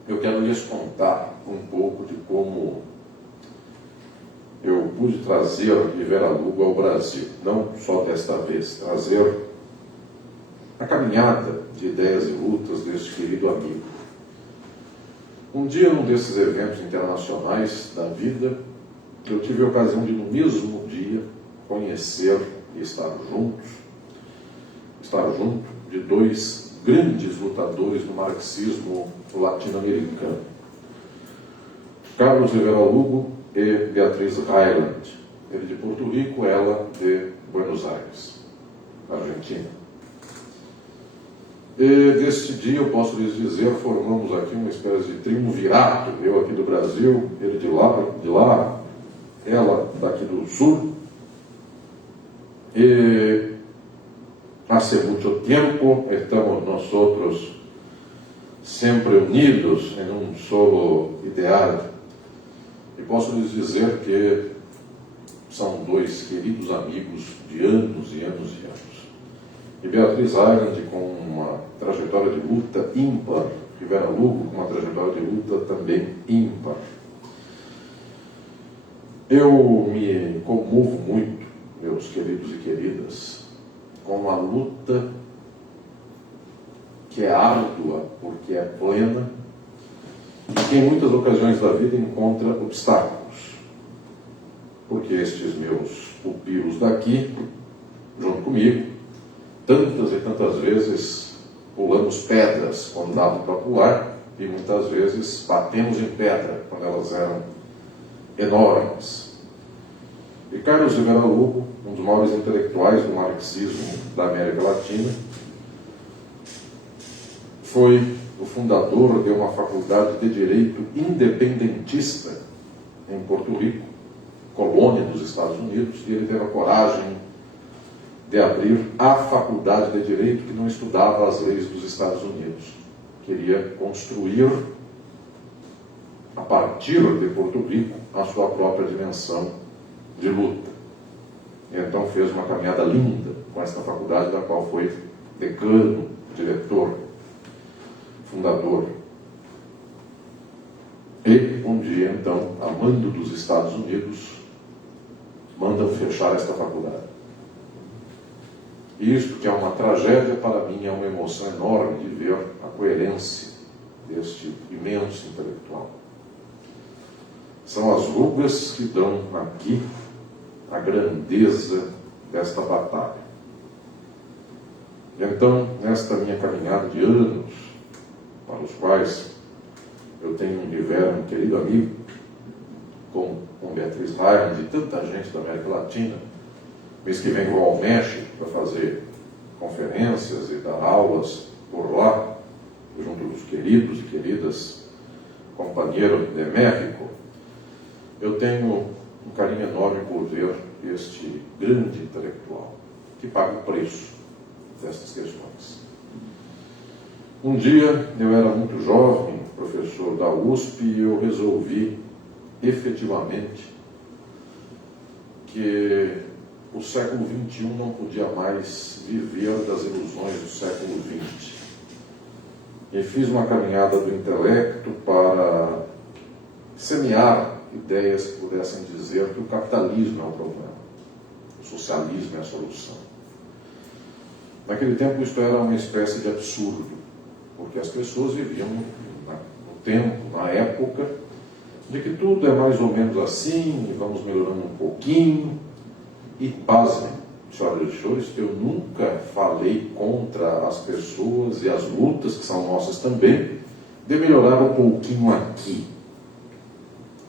eu quero lhes contar um pouco de como eu pude trazer Rivera Lugo ao Brasil, não só desta vez, trazer a caminhada de ideias e lutas deste querido amigo. Um dia, num desses eventos internacionais da vida, eu tive a ocasião de, no mesmo dia, conhecer e estar junto de 2 grandes lutadores do marxismo latino-americano, Carlos Rivera Lugo e Beatriz Reiland, ele de Porto Rico, ela de Buenos Aires, Argentina. E deste dia, eu posso lhes dizer, formamos aqui uma espécie de triunvirato, eu aqui do Brasil, ele de lá, ela daqui do Sul. E hace muito tempo estamos nosotros sempre unidos em um solo ideal. E posso lhes dizer que são 2 queridos amigos de anos e anos e anos. E Beatriz Reiland com uma trajetória de luta ímpar, Rivera Lugo com uma trajetória de luta também ímpar. Eu me comovo muito, meus queridos e queridas, com a luta que é árdua, porque é plena, e que em muitas ocasiões da vida encontra obstáculos. Porque estes meus pupilos daqui, junto comigo, tantas e tantas vezes pulamos pedras quando dava para pular, e muitas vezes batemos em pedra quando elas eram enormes. E Carlos Rivera Lugo, um dos maiores intelectuais do marxismo da América Latina, foi o fundador de uma faculdade de Direito independentista em Porto Rico, colônia dos Estados Unidos, e ele teve a coragem de abrir a faculdade de Direito que não estudava as leis dos Estados Unidos. Queria construir, a partir de Porto Rico, a sua própria dimensão de luta. E então fez uma caminhada linda com esta faculdade, da qual foi decano, diretor, fundador. E um dia, então, a mando dos Estados Unidos, mandam fechar esta faculdade. E isto, que é uma tragédia, para mim é uma emoção enorme de ver a coerência deste imenso intelectual. São as rugas que dão aqui a grandeza desta batalha. Então, nesta minha caminhada de anos, para os quais eu tenho um Rivera, um querido amigo, com Beatriz Reiland e tanta gente da América Latina, mês que vem vou ao México para fazer conferências e dar aulas por lá, junto dos queridos e queridas companheiros de México. Eu tenho um carinho enorme por ver este grande intelectual que paga o preço destas questões. Um dia, eu era muito jovem, professor da USP, e eu resolvi efetivamente que o século XXI não podia mais viver das ilusões do século XX. E fiz uma caminhada do intelecto para semear ideias que pudessem dizer que o capitalismo é o problema, o socialismo é a solução. Naquele tempo isto era uma espécie de absurdo, porque as pessoas viviam no tempo, na época, de que tudo é mais ou menos assim, e vamos melhorando um pouquinho. E pasmem, senhoras e senhores, eu nunca falei contra as pessoas e as lutas, que são nossas também, de melhorar um pouquinho aqui.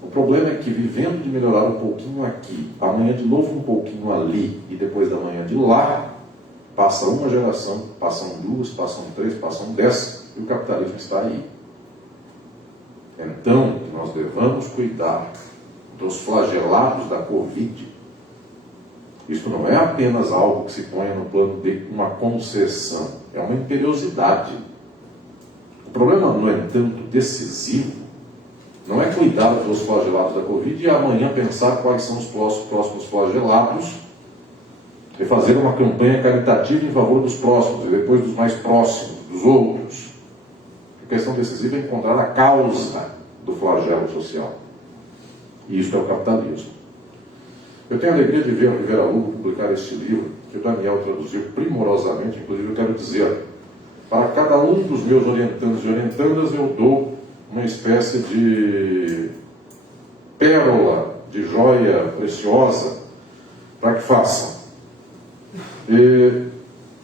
O problema é que, vivendo de melhorar um pouquinho aqui, amanhã de novo um pouquinho ali, e depois da manhã de lá, passa uma geração, passam duas, passam três, passam 10, e o capitalismo está aí. Então, nós devamos cuidar dos flagelados da Covid. Isto não é apenas algo que se põe no plano de uma concessão, é uma imperiosidade. O problema, no entanto, decisivo, não é cuidar dos flagelados da Covid e amanhã pensar quais são os próximos flagelados e fazer uma campanha caritativa em favor dos próximos e depois dos mais próximos, dos outros. A questão decisiva é encontrar a causa do flagelo social. E isso é o capitalismo. Eu tenho a alegria de ver o Rivera Lugo publicar este livro, que o Daniel traduziu primorosamente. Inclusive, eu quero dizer, para cada um dos meus orientandos e orientandas, eu dou uma espécie de pérola, de joia preciosa, para que façam. E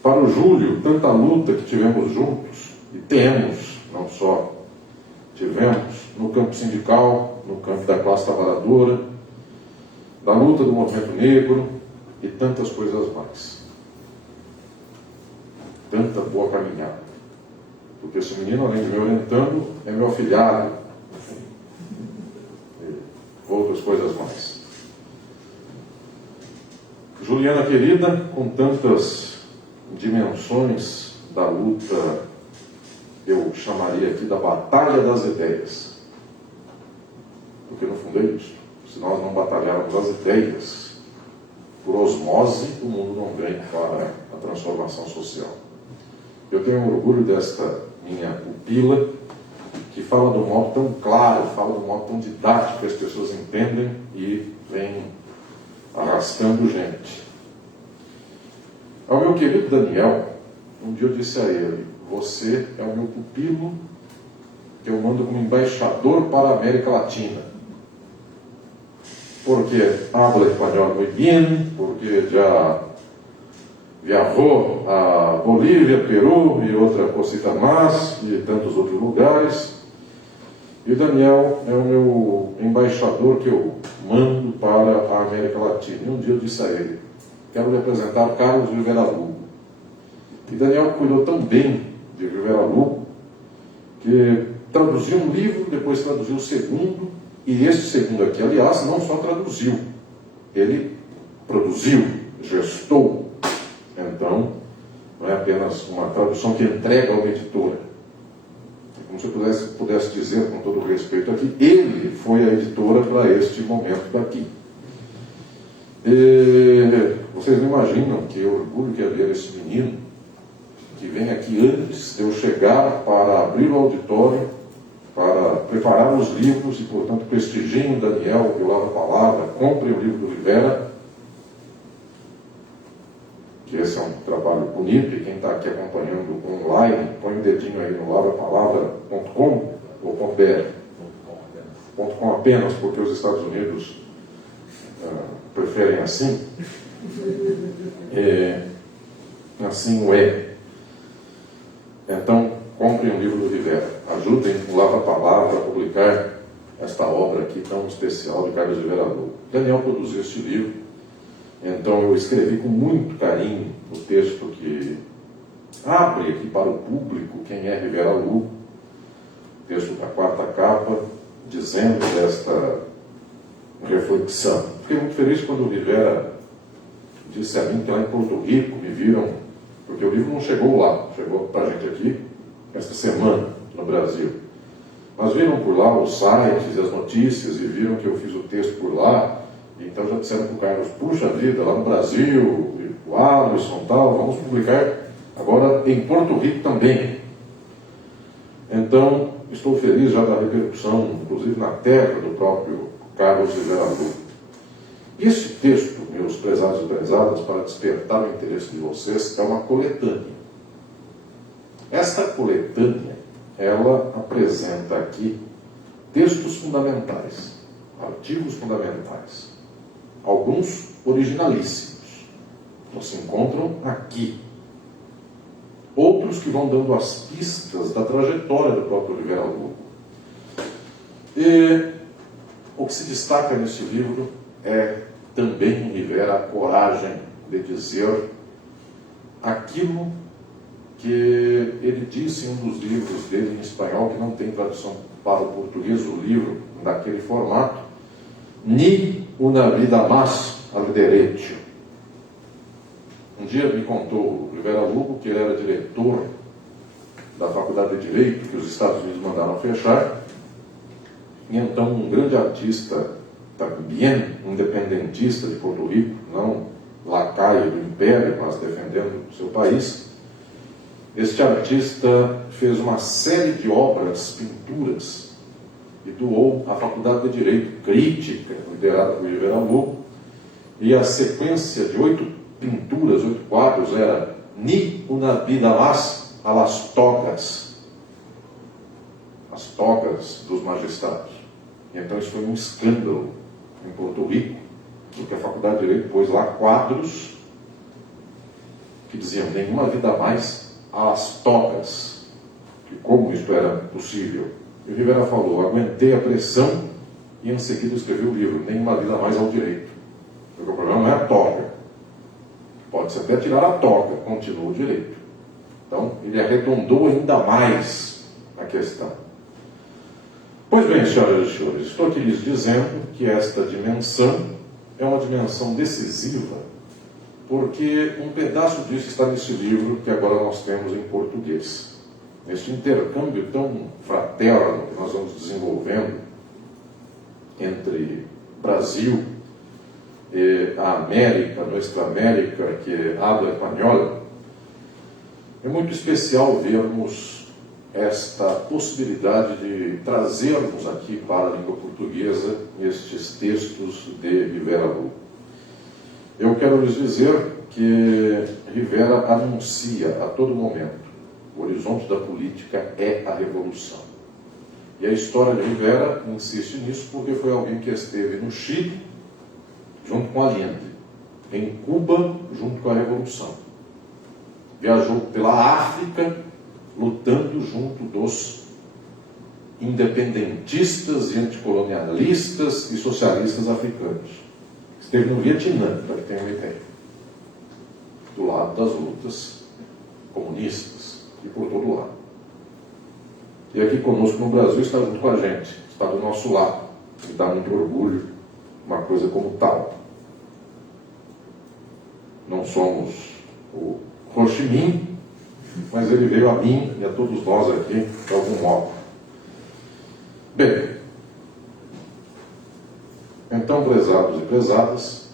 para o Júlio, tanta luta que tivemos juntos, e temos, não só tivemos, no campo sindical, no campo da classe trabalhadora, da luta do movimento negro e tantas coisas mais. Tanta boa caminhada. Porque esse menino, além de me orientando, é meu afilhado. E outras coisas mais. Juliana querida, com tantas dimensões da luta, eu chamaria aqui da batalha das ideias. Porque no fundo é isso. Se nós não batalharmos as ideias, por osmose, o mundo não vem para a transformação social. Eu tenho orgulho desta minha pupila, que fala de um modo tão claro, fala de um modo tão didático que as pessoas entendem e vem arrastando gente. Ao meu querido Daniel, um dia eu disse a ele: você é o meu pupilo que eu mando como embaixador para a América Latina. Porque habla espanhol muy bien, porque já viajou a Bolívia, Peru e outra cosita mais, e tantos outros lugares. E o Daniel é o meu embaixador que eu mando para a América Latina. E um dia eu disse a ele: quero lhe apresentar Carlos Rivera Lugo. E Daniel cuidou tão bem de Rivera Lugo que traduziu um livro, depois traduziu o segundo. E este segundo aqui, aliás, não só traduziu, ele produziu, gestou. Então, não é apenas uma tradução que entrega a uma editora. Como se eu pudesse dizer, com todo o respeito aqui, ele foi a editora para este momento daqui. E vocês não imaginam que orgulho que é ver esse menino que vem aqui antes de eu chegar para abrir o auditório, para preparar os livros e, portanto, prestigiem o Daniel que lava a palavra, comprem o livro do Rivera, que esse é um trabalho bonito, e quem está aqui acompanhando online, põe o dedinho aí no lavapalavra.com ou .br. .com apenas, porque os Estados Unidos preferem assim. Assim o é. Então, comprem o livro do Rivera. Ajudem o Lava Palavra a publicar esta obra aqui tão especial de Carlos Rivera Lugo. Daniel produziu este livro, então eu escrevi com muito carinho o texto que abre aqui para o público quem é Rivera Lugo, texto da 4ª capa, dizendo desta reflexão. Fiquei muito feliz quando o Rivera disse a mim que lá em Porto Rico me viram, porque o livro não chegou lá, chegou para a gente aqui esta semana no Brasil. Mas viram por lá os sites e as notícias e viram que eu fiz o texto por lá, então já disseram para o Carlos: puxa vida, lá no Brasil, o Alisson e tal, vamos publicar agora em Porto Rico também. Então, estou feliz já da repercussão, inclusive na terra do próprio Carlos Rivera Lugo. E este texto, meus prezados e prezadas, para despertar o interesse de vocês, é uma coletânea. Esta coletânea, ela apresenta aqui textos fundamentais, artigos fundamentais, alguns originalíssimos, não se encontram aqui. Outros que vão dando as pistas da trajetória do próprio Rivera Lugo. E o que se destaca nesse livro é também em Rivera a coragem de dizer aquilo que ele disse em um dos livros dele em espanhol, que não tem tradução para o português, o livro daquele formato, Ni una vida más al derecho. Um dia me contou o Rivera Lugo que ele era diretor da Faculdade de Direito, que os Estados Unidos mandaram fechar, e então um grande artista, também independentista de Porto Rico, não lacaio do Império, mas defendendo o seu país, este artista fez uma série de obras, pinturas, e doou à Faculdade de Direito crítica, liderada por Rivera Lugo, e a sequência de 8 pinturas, 8 quadros, era Ni una vida más a las togas, as togas dos magistrados. E então isso foi um escândalo em Porto Rico, porque a Faculdade de Direito pôs lá quadros que diziam nenhuma vida mais às togas, e como isso era possível. E o Rivera falou, aguentei a pressão e em seguida escreveu o livro, Nenhuma Vida Mais ao Direito. Porque o problema não é a toga. Pode-se até tirar a toga, continua o direito. Então, ele arredondou ainda mais a questão. Pois bem, senhoras e senhores, estou aqui lhes dizendo que esta dimensão é uma dimensão decisiva, porque um pedaço disso está nesse livro que agora nós temos em português. Nesse intercâmbio tão fraterno que nós vamos desenvolvendo entre Brasil e a América, Nuestra América, que é habla espanhola, é muito especial vermos esta possibilidade de trazermos aqui para a língua portuguesa estes textos de Rivera Lugo. Eu quero lhes dizer que Rivera anuncia a todo momento o horizonte da política é a revolução. E a história de Rivera insiste nisso porque foi alguém que esteve no Chile, junto com Allende, em Cuba, junto com a Revolução. Viajou pela África, lutando junto dos independentistas e anticolonialistas e socialistas africanos. Esteve no Vietnã, para que tenham uma ideia, do lado das lutas comunistas e por todo lado. E aqui conosco no Brasil está junto com a gente, está do nosso lado, e dá muito orgulho uma coisa como tal. Não somos o Ho Chi Minh, mas ele veio a mim e a todos nós aqui de algum modo. Bem, então, prezados e prezadas,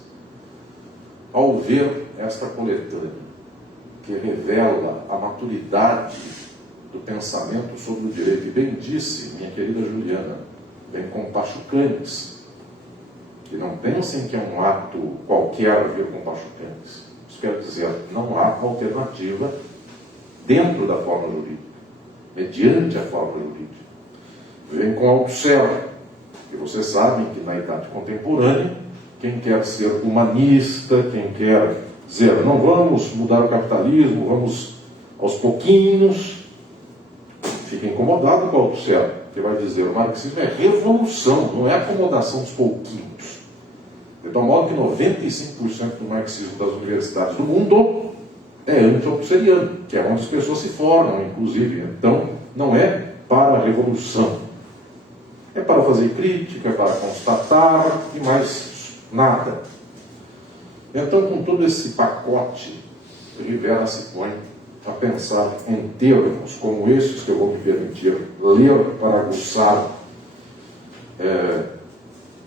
ao ver esta coletânea que revela a maturidade do pensamento sobre o direito, e bem disse minha querida Juliana, bem com Pachucanes, que não pensem que é um ato qualquer vir com Pachucanes. Isso quer dizer, não há alternativa dentro da forma jurídica, mediante a forma jurídica. Vem com Althusser, que vocês sabem que na idade contemporânea, quem quer ser humanista, quem quer dizer, não vamos mudar o capitalismo, vamos aos pouquinhos, fica incomodado com Althusser, que vai dizer, o marxismo é revolução, não é acomodação dos pouquinhos. De tal modo que 95% do marxismo das universidades do mundo é anti-althuseriano, que é onde as pessoas se formam, inclusive. Então, não é para a revolução. É para fazer crítica, é para constatar e mais nada. Então, com todo esse pacote, Rivera se põe a pensar em termos como esses que eu vou me permitir ler para aguçar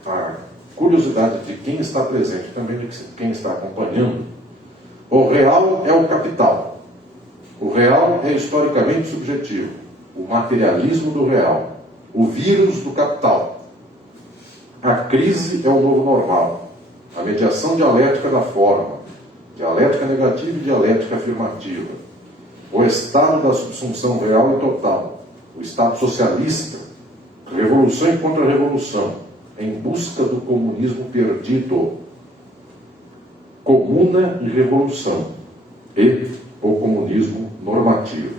a curiosidade de quem está presente, também de quem está acompanhando. O real é o capital. O real é historicamente subjetivo. O materialismo do real. O vírus do capital. A crise é o novo normal. A mediação dialética da forma. Dialética negativa e dialética afirmativa. O estado da subsunção real e total. O estado socialista Revolução e Contra-Revolução, em busca do comunismo perdido. Comuna e Revolução, e o comunismo normativo.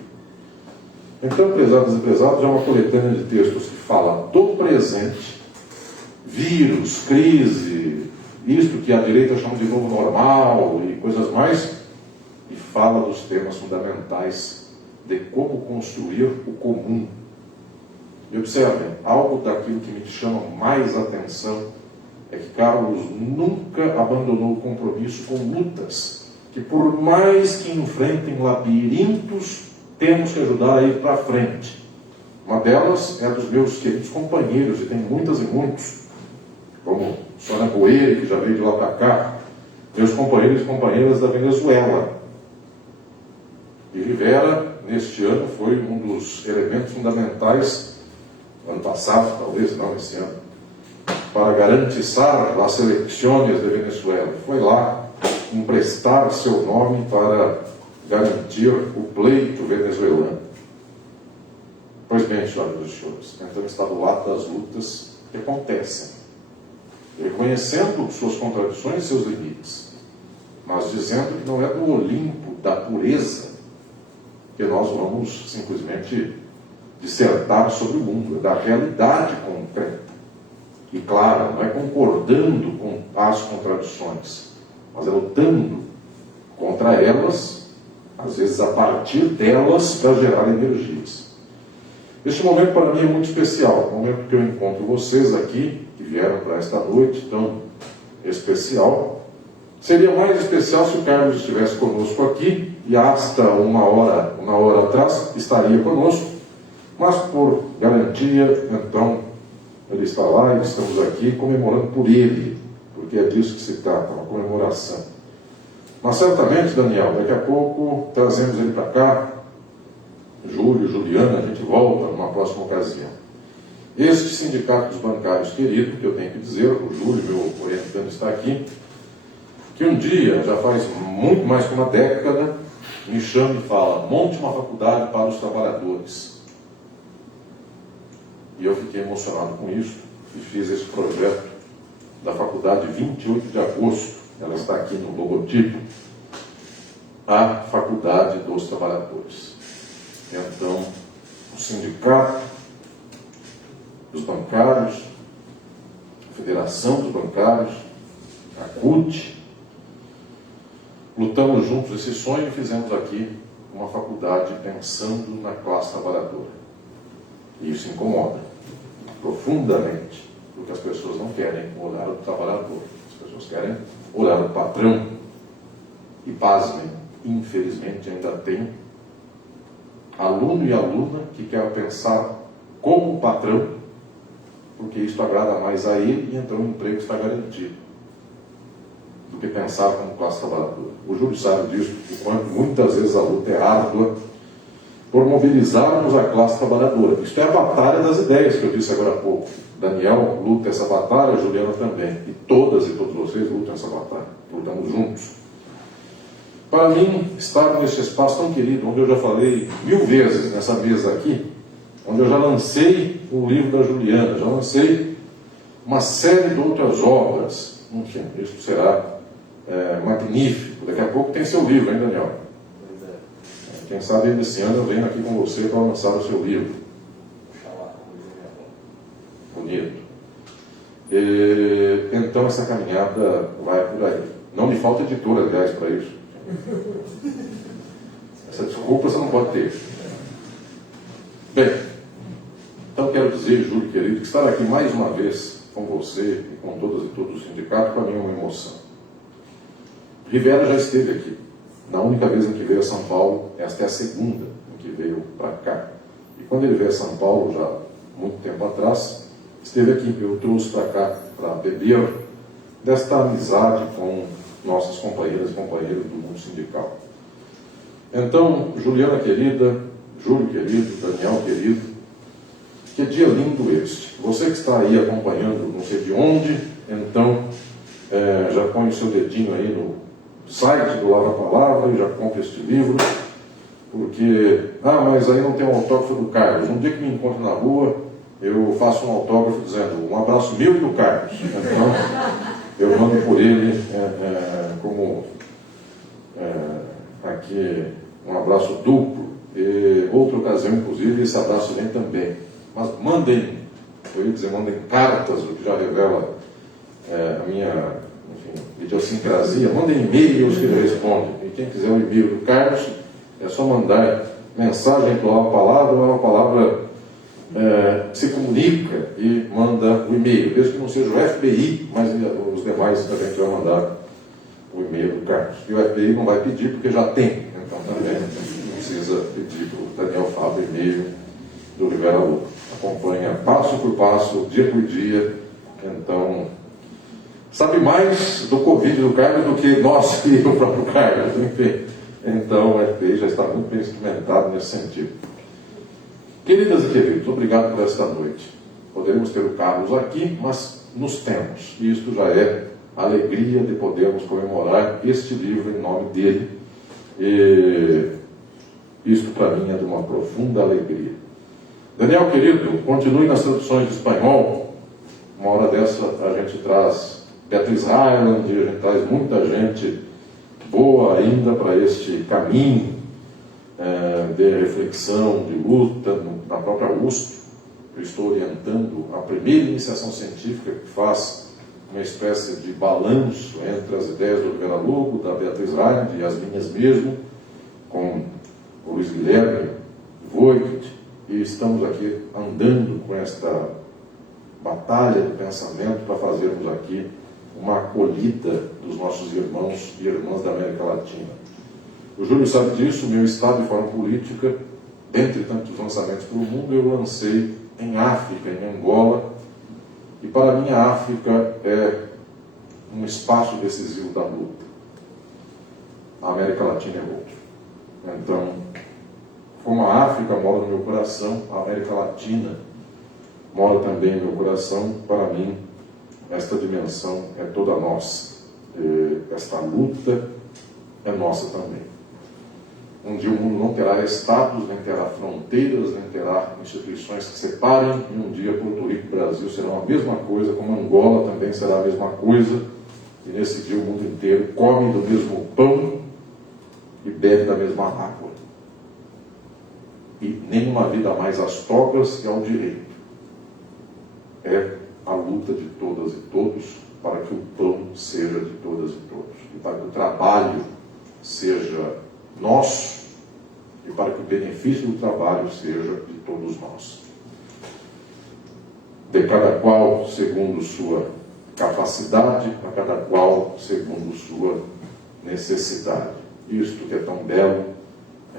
Então, prezadas e prezados, é uma coletânea de textos que fala do presente, vírus, crise, isto que a direita chama de novo normal e coisas mais, e fala dos temas fundamentais de como construir o comum. E observem, algo daquilo que me chama mais atenção é que Carlos nunca abandonou o compromisso com lutas, que por mais que enfrentem labirintos, temos que ajudar a ir para frente. Uma delas é dos meus queridos companheiros, e tem muitas e muitos, como Sônia Boeira, que já veio de lá para cá, meus companheiros e companheiras da Venezuela. E Rivera, neste ano, foi um dos elementos fundamentais, ano passado, talvez, não esse ano, para garantizar as eleições de Venezuela. Foi lá emprestar seu nome para garantir o pleito venezuelano. Pois bem, senhoras e senhores, tentando estar do lado das lutas que acontecem, reconhecendo suas contradições e seus limites, mas dizendo que não é do Olimpo, da pureza, que nós vamos simplesmente dissertar sobre o mundo, é da realidade concreta. E claro, não é concordando com as contradições, mas é lutando contra elas, às vezes a partir delas, para gerar energias. Este momento para mim é muito especial, o momento que eu encontro vocês aqui, que vieram para esta noite tão especial. Seria mais especial se o Carlos estivesse conosco aqui, e hasta uma hora atrás estaria conosco, mas por garantia, então, ele está lá e estamos aqui comemorando por ele, porque é disso que se trata, uma comemoração. Mas certamente, Daniel, daqui a pouco trazemos ele para cá, Júlio, Juliana, a gente volta numa próxima ocasião. Este sindicato dos bancários querido, que eu tenho que dizer, o Júlio, meu orientando, está aqui, que um dia, já faz muito mais que uma década, me chama e fala: monte uma faculdade para os trabalhadores. E eu fiquei emocionado com isso e fiz esse projeto da faculdade 28 de agosto, ela está aqui no logotipo, a Faculdade dos Trabalhadores. Então, o Sindicato dos Bancários, a Federação dos Bancários, a CUT, lutamos juntos esse sonho e fizemos aqui uma faculdade pensando na classe trabalhadora. E isso incomoda profundamente, porque as pessoas não querem olhar o trabalhador, as pessoas querem olhar o patrão. E pasmem, infelizmente ainda tem aluno e aluna que quer pensar como patrão, porque isso agrada mais a ele e então o emprego está garantido, do que pensar como classe trabalhadora. O Júlio sabe disso, enquanto muitas vezes a luta é árdua por mobilizarmos a classe trabalhadora. Isto é a batalha das ideias que eu disse agora há pouco. Daniel luta essa batalha, Juliana também. E todas e todos vocês lutam essa batalha. Lutamos juntos. Para mim, estar nesse espaço tão querido, onde eu já falei 1000 vezes nessa mesa aqui, onde eu já lancei o livro da Juliana, já lancei uma série de outras obras. Enfim, isso será magnífico. Daqui a pouco tem seu livro, hein, Daniel? Quem sabe nesse ano eu venho aqui com você para lançar o seu livro. Bonito. Então essa caminhada vai por aí. Não me falta editora, aliás, para isso. Essa desculpa você não pode ter. Bem, então quero dizer, Júlio querido, que estar aqui mais uma vez com você e com todas e todos os sindicatos, para mim é uma emoção. Rivera já esteve aqui. Na única vez em que veio a São Paulo, esta é a segunda em que veio para cá. E quando ele veio a São Paulo, já muito tempo atrás, esteve aqui. Eu trouxe para cá para beber desta amizade com nossas companheiras e companheiros do mundo sindical. Então, Juliana querida, Júlio querido, Daniel querido, que dia lindo este. Você que está aí acompanhando, não sei de onde, então já põe o seu dedinho aí no site do Lava Palavra e já compra este livro, porque, mas aí não tem um autógrafo do Carlos. Um dia que me encontro na rua, eu faço um autógrafo dizendo um abraço meu e do Carlos. Então, eu mando por ele como aqui um abraço duplo. E outra ocasião, inclusive, esse abraço vem também. Mas mandem, eu ia dizer, mandem cartas, o que já revela a minha, enfim, idiosincrasia. Mandem e-mails que ele responde. E quem quiser o e-mail do Carlos, é só mandar mensagem para uma palavra se comunica e manda o e-mail. Desde que não seja o FBI, mas os demais a gente vai mandar o e-mail do Carlos. E o FBI não vai pedir porque já tem. Então também não precisa pedir para o Daniel Fábio o e-mail do Rivera Lucro. Acompanha passo por passo, dia por dia. Então, sabe mais do Covid do Carlos do que nós e o próprio Carlos. Enfim. Então, o FBI já está muito bem instrumentado nesse sentido. Queridas e queridos, obrigado por esta noite. Poderemos ter o Carlos aqui, mas nos temos. E isto já é a alegria de podermos comemorar este livro em nome dele. E isto para mim é de uma profunda alegria. Daniel, querido, continue nas traduções de espanhol. Uma hora dessa a gente traz Beatriz Harland, a gente traz muita gente boa ainda para este caminho de reflexão, de luta, na própria USP. Eu estou orientando a primeira iniciação científica que faz uma espécie de balanço entre as ideias do Rivera Lucro, da Beatriz Harland e as minhas mesmo, com o Luiz Guilherme Voigt, e estamos aqui andando com esta batalha de pensamento para fazermos aqui uma acolhida dos nossos irmãos e irmãs da América Latina. O Júlio sabe disso, meu estado de forma política, dentre tantos lançamentos pelo mundo, eu lancei em África, em Angola, e para mim a África é um espaço decisivo da luta. A América Latina é outro. Então, como a África mora no meu coração, a América Latina mora também no meu coração, para mim, esta dimensão é toda nossa. Esta luta é nossa também. Um dia o mundo não terá estados, nem terá fronteiras, nem terá instituições que separem, e um dia Porto Rico e Brasil serão a mesma coisa, como Angola também será a mesma coisa, e nesse dia o mundo inteiro come do mesmo pão e bebe da mesma água. E nenhuma vida mais às togas e ao direito. É a luta de todas e todos para que o pão seja de todas e todos, e para que o trabalho seja nosso, e para que o benefício do trabalho seja de todos nós. De cada qual segundo sua capacidade, a cada qual segundo sua necessidade. Isto que é tão belo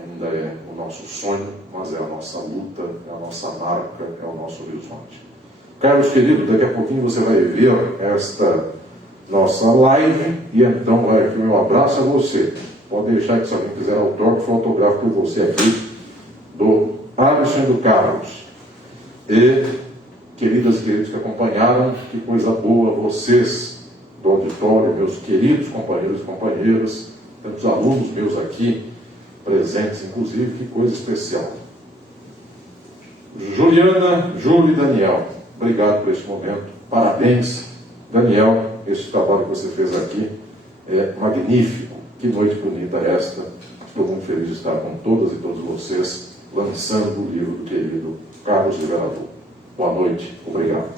ainda é o nosso sonho, mas é a nossa luta, é a nossa marca, é o nosso horizonte. Carlos, querido, daqui a pouquinho você vai ver esta nossa live, e então vai aqui o meu abraço a você. Pode deixar que, se alguém quiser autógrafo, autografo por você aqui, do Alisson e do Carlos. E, queridas e queridos que acompanharam, que coisa boa vocês do auditório, meus queridos companheiros e companheiras, tantos alunos meus aqui, presentes inclusive, que coisa especial. Juliana, Júlio e Daniel, obrigado por este momento, parabéns. Daniel, este trabalho que você fez aqui é magnífico. Que noite bonita esta. Estou muito feliz de estar com todas e todos vocês, lançando o livro do querido Carlos Rivera Lucro. Boa noite, obrigado.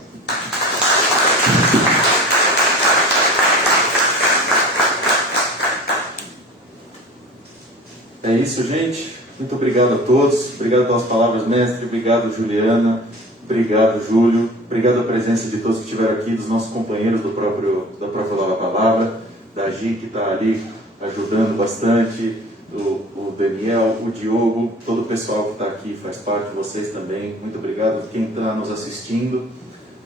É isso, gente. Muito obrigado a todos. Obrigado pelas palavras, mestre. Obrigado, Juliana. Obrigado, Júlio. Obrigado a presença de todos que estiveram aqui, dos nossos companheiros da própria Lava Palavra, da Gi, que está ali ajudando bastante, o Daniel, o Diogo, todo o pessoal que está aqui, faz parte de vocês também. Muito obrigado quem está nos assistindo.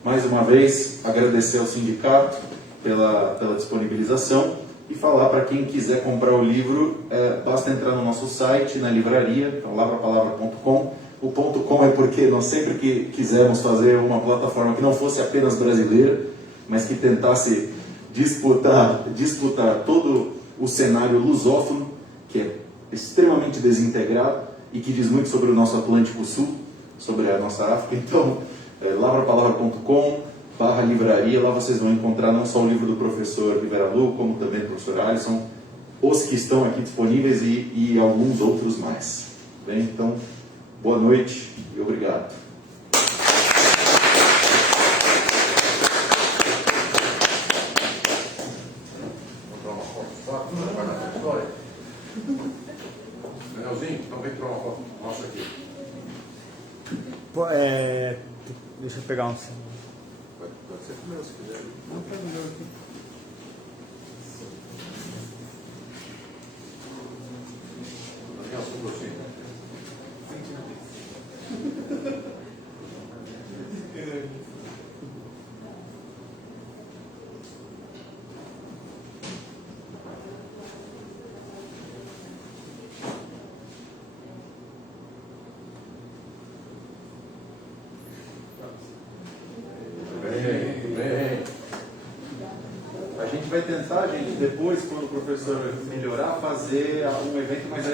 Mais uma vez, agradecer ao sindicato pela disponibilização e falar para quem quiser comprar o livro, basta entrar no nosso site, na livraria, então lavrapalavra.com. O .com é porque nós sempre que quisemos fazer uma plataforma que não fosse apenas brasileira, mas que tentasse disputar todo o cenário lusófono, que é extremamente desintegrado e que diz muito sobre o nosso Atlântico Sul, sobre a nossa África. Então, lavrapalavra.com/livraria. Lá vocês vão encontrar não só o livro do professor Riveralu, como também do professor Alisson, os que estão aqui disponíveis e alguns outros mais. Bem, então, boa noite e obrigado. Danielzinho, então vem tirar uma foto nossa aqui. Deixa eu pegar um. Pode ser primeiro se quiser. Não, pega o meu aqui. Daniel, só um pouquinho. A gente vai tentar, gente, depois, quando o professor melhorar, fazer um evento mais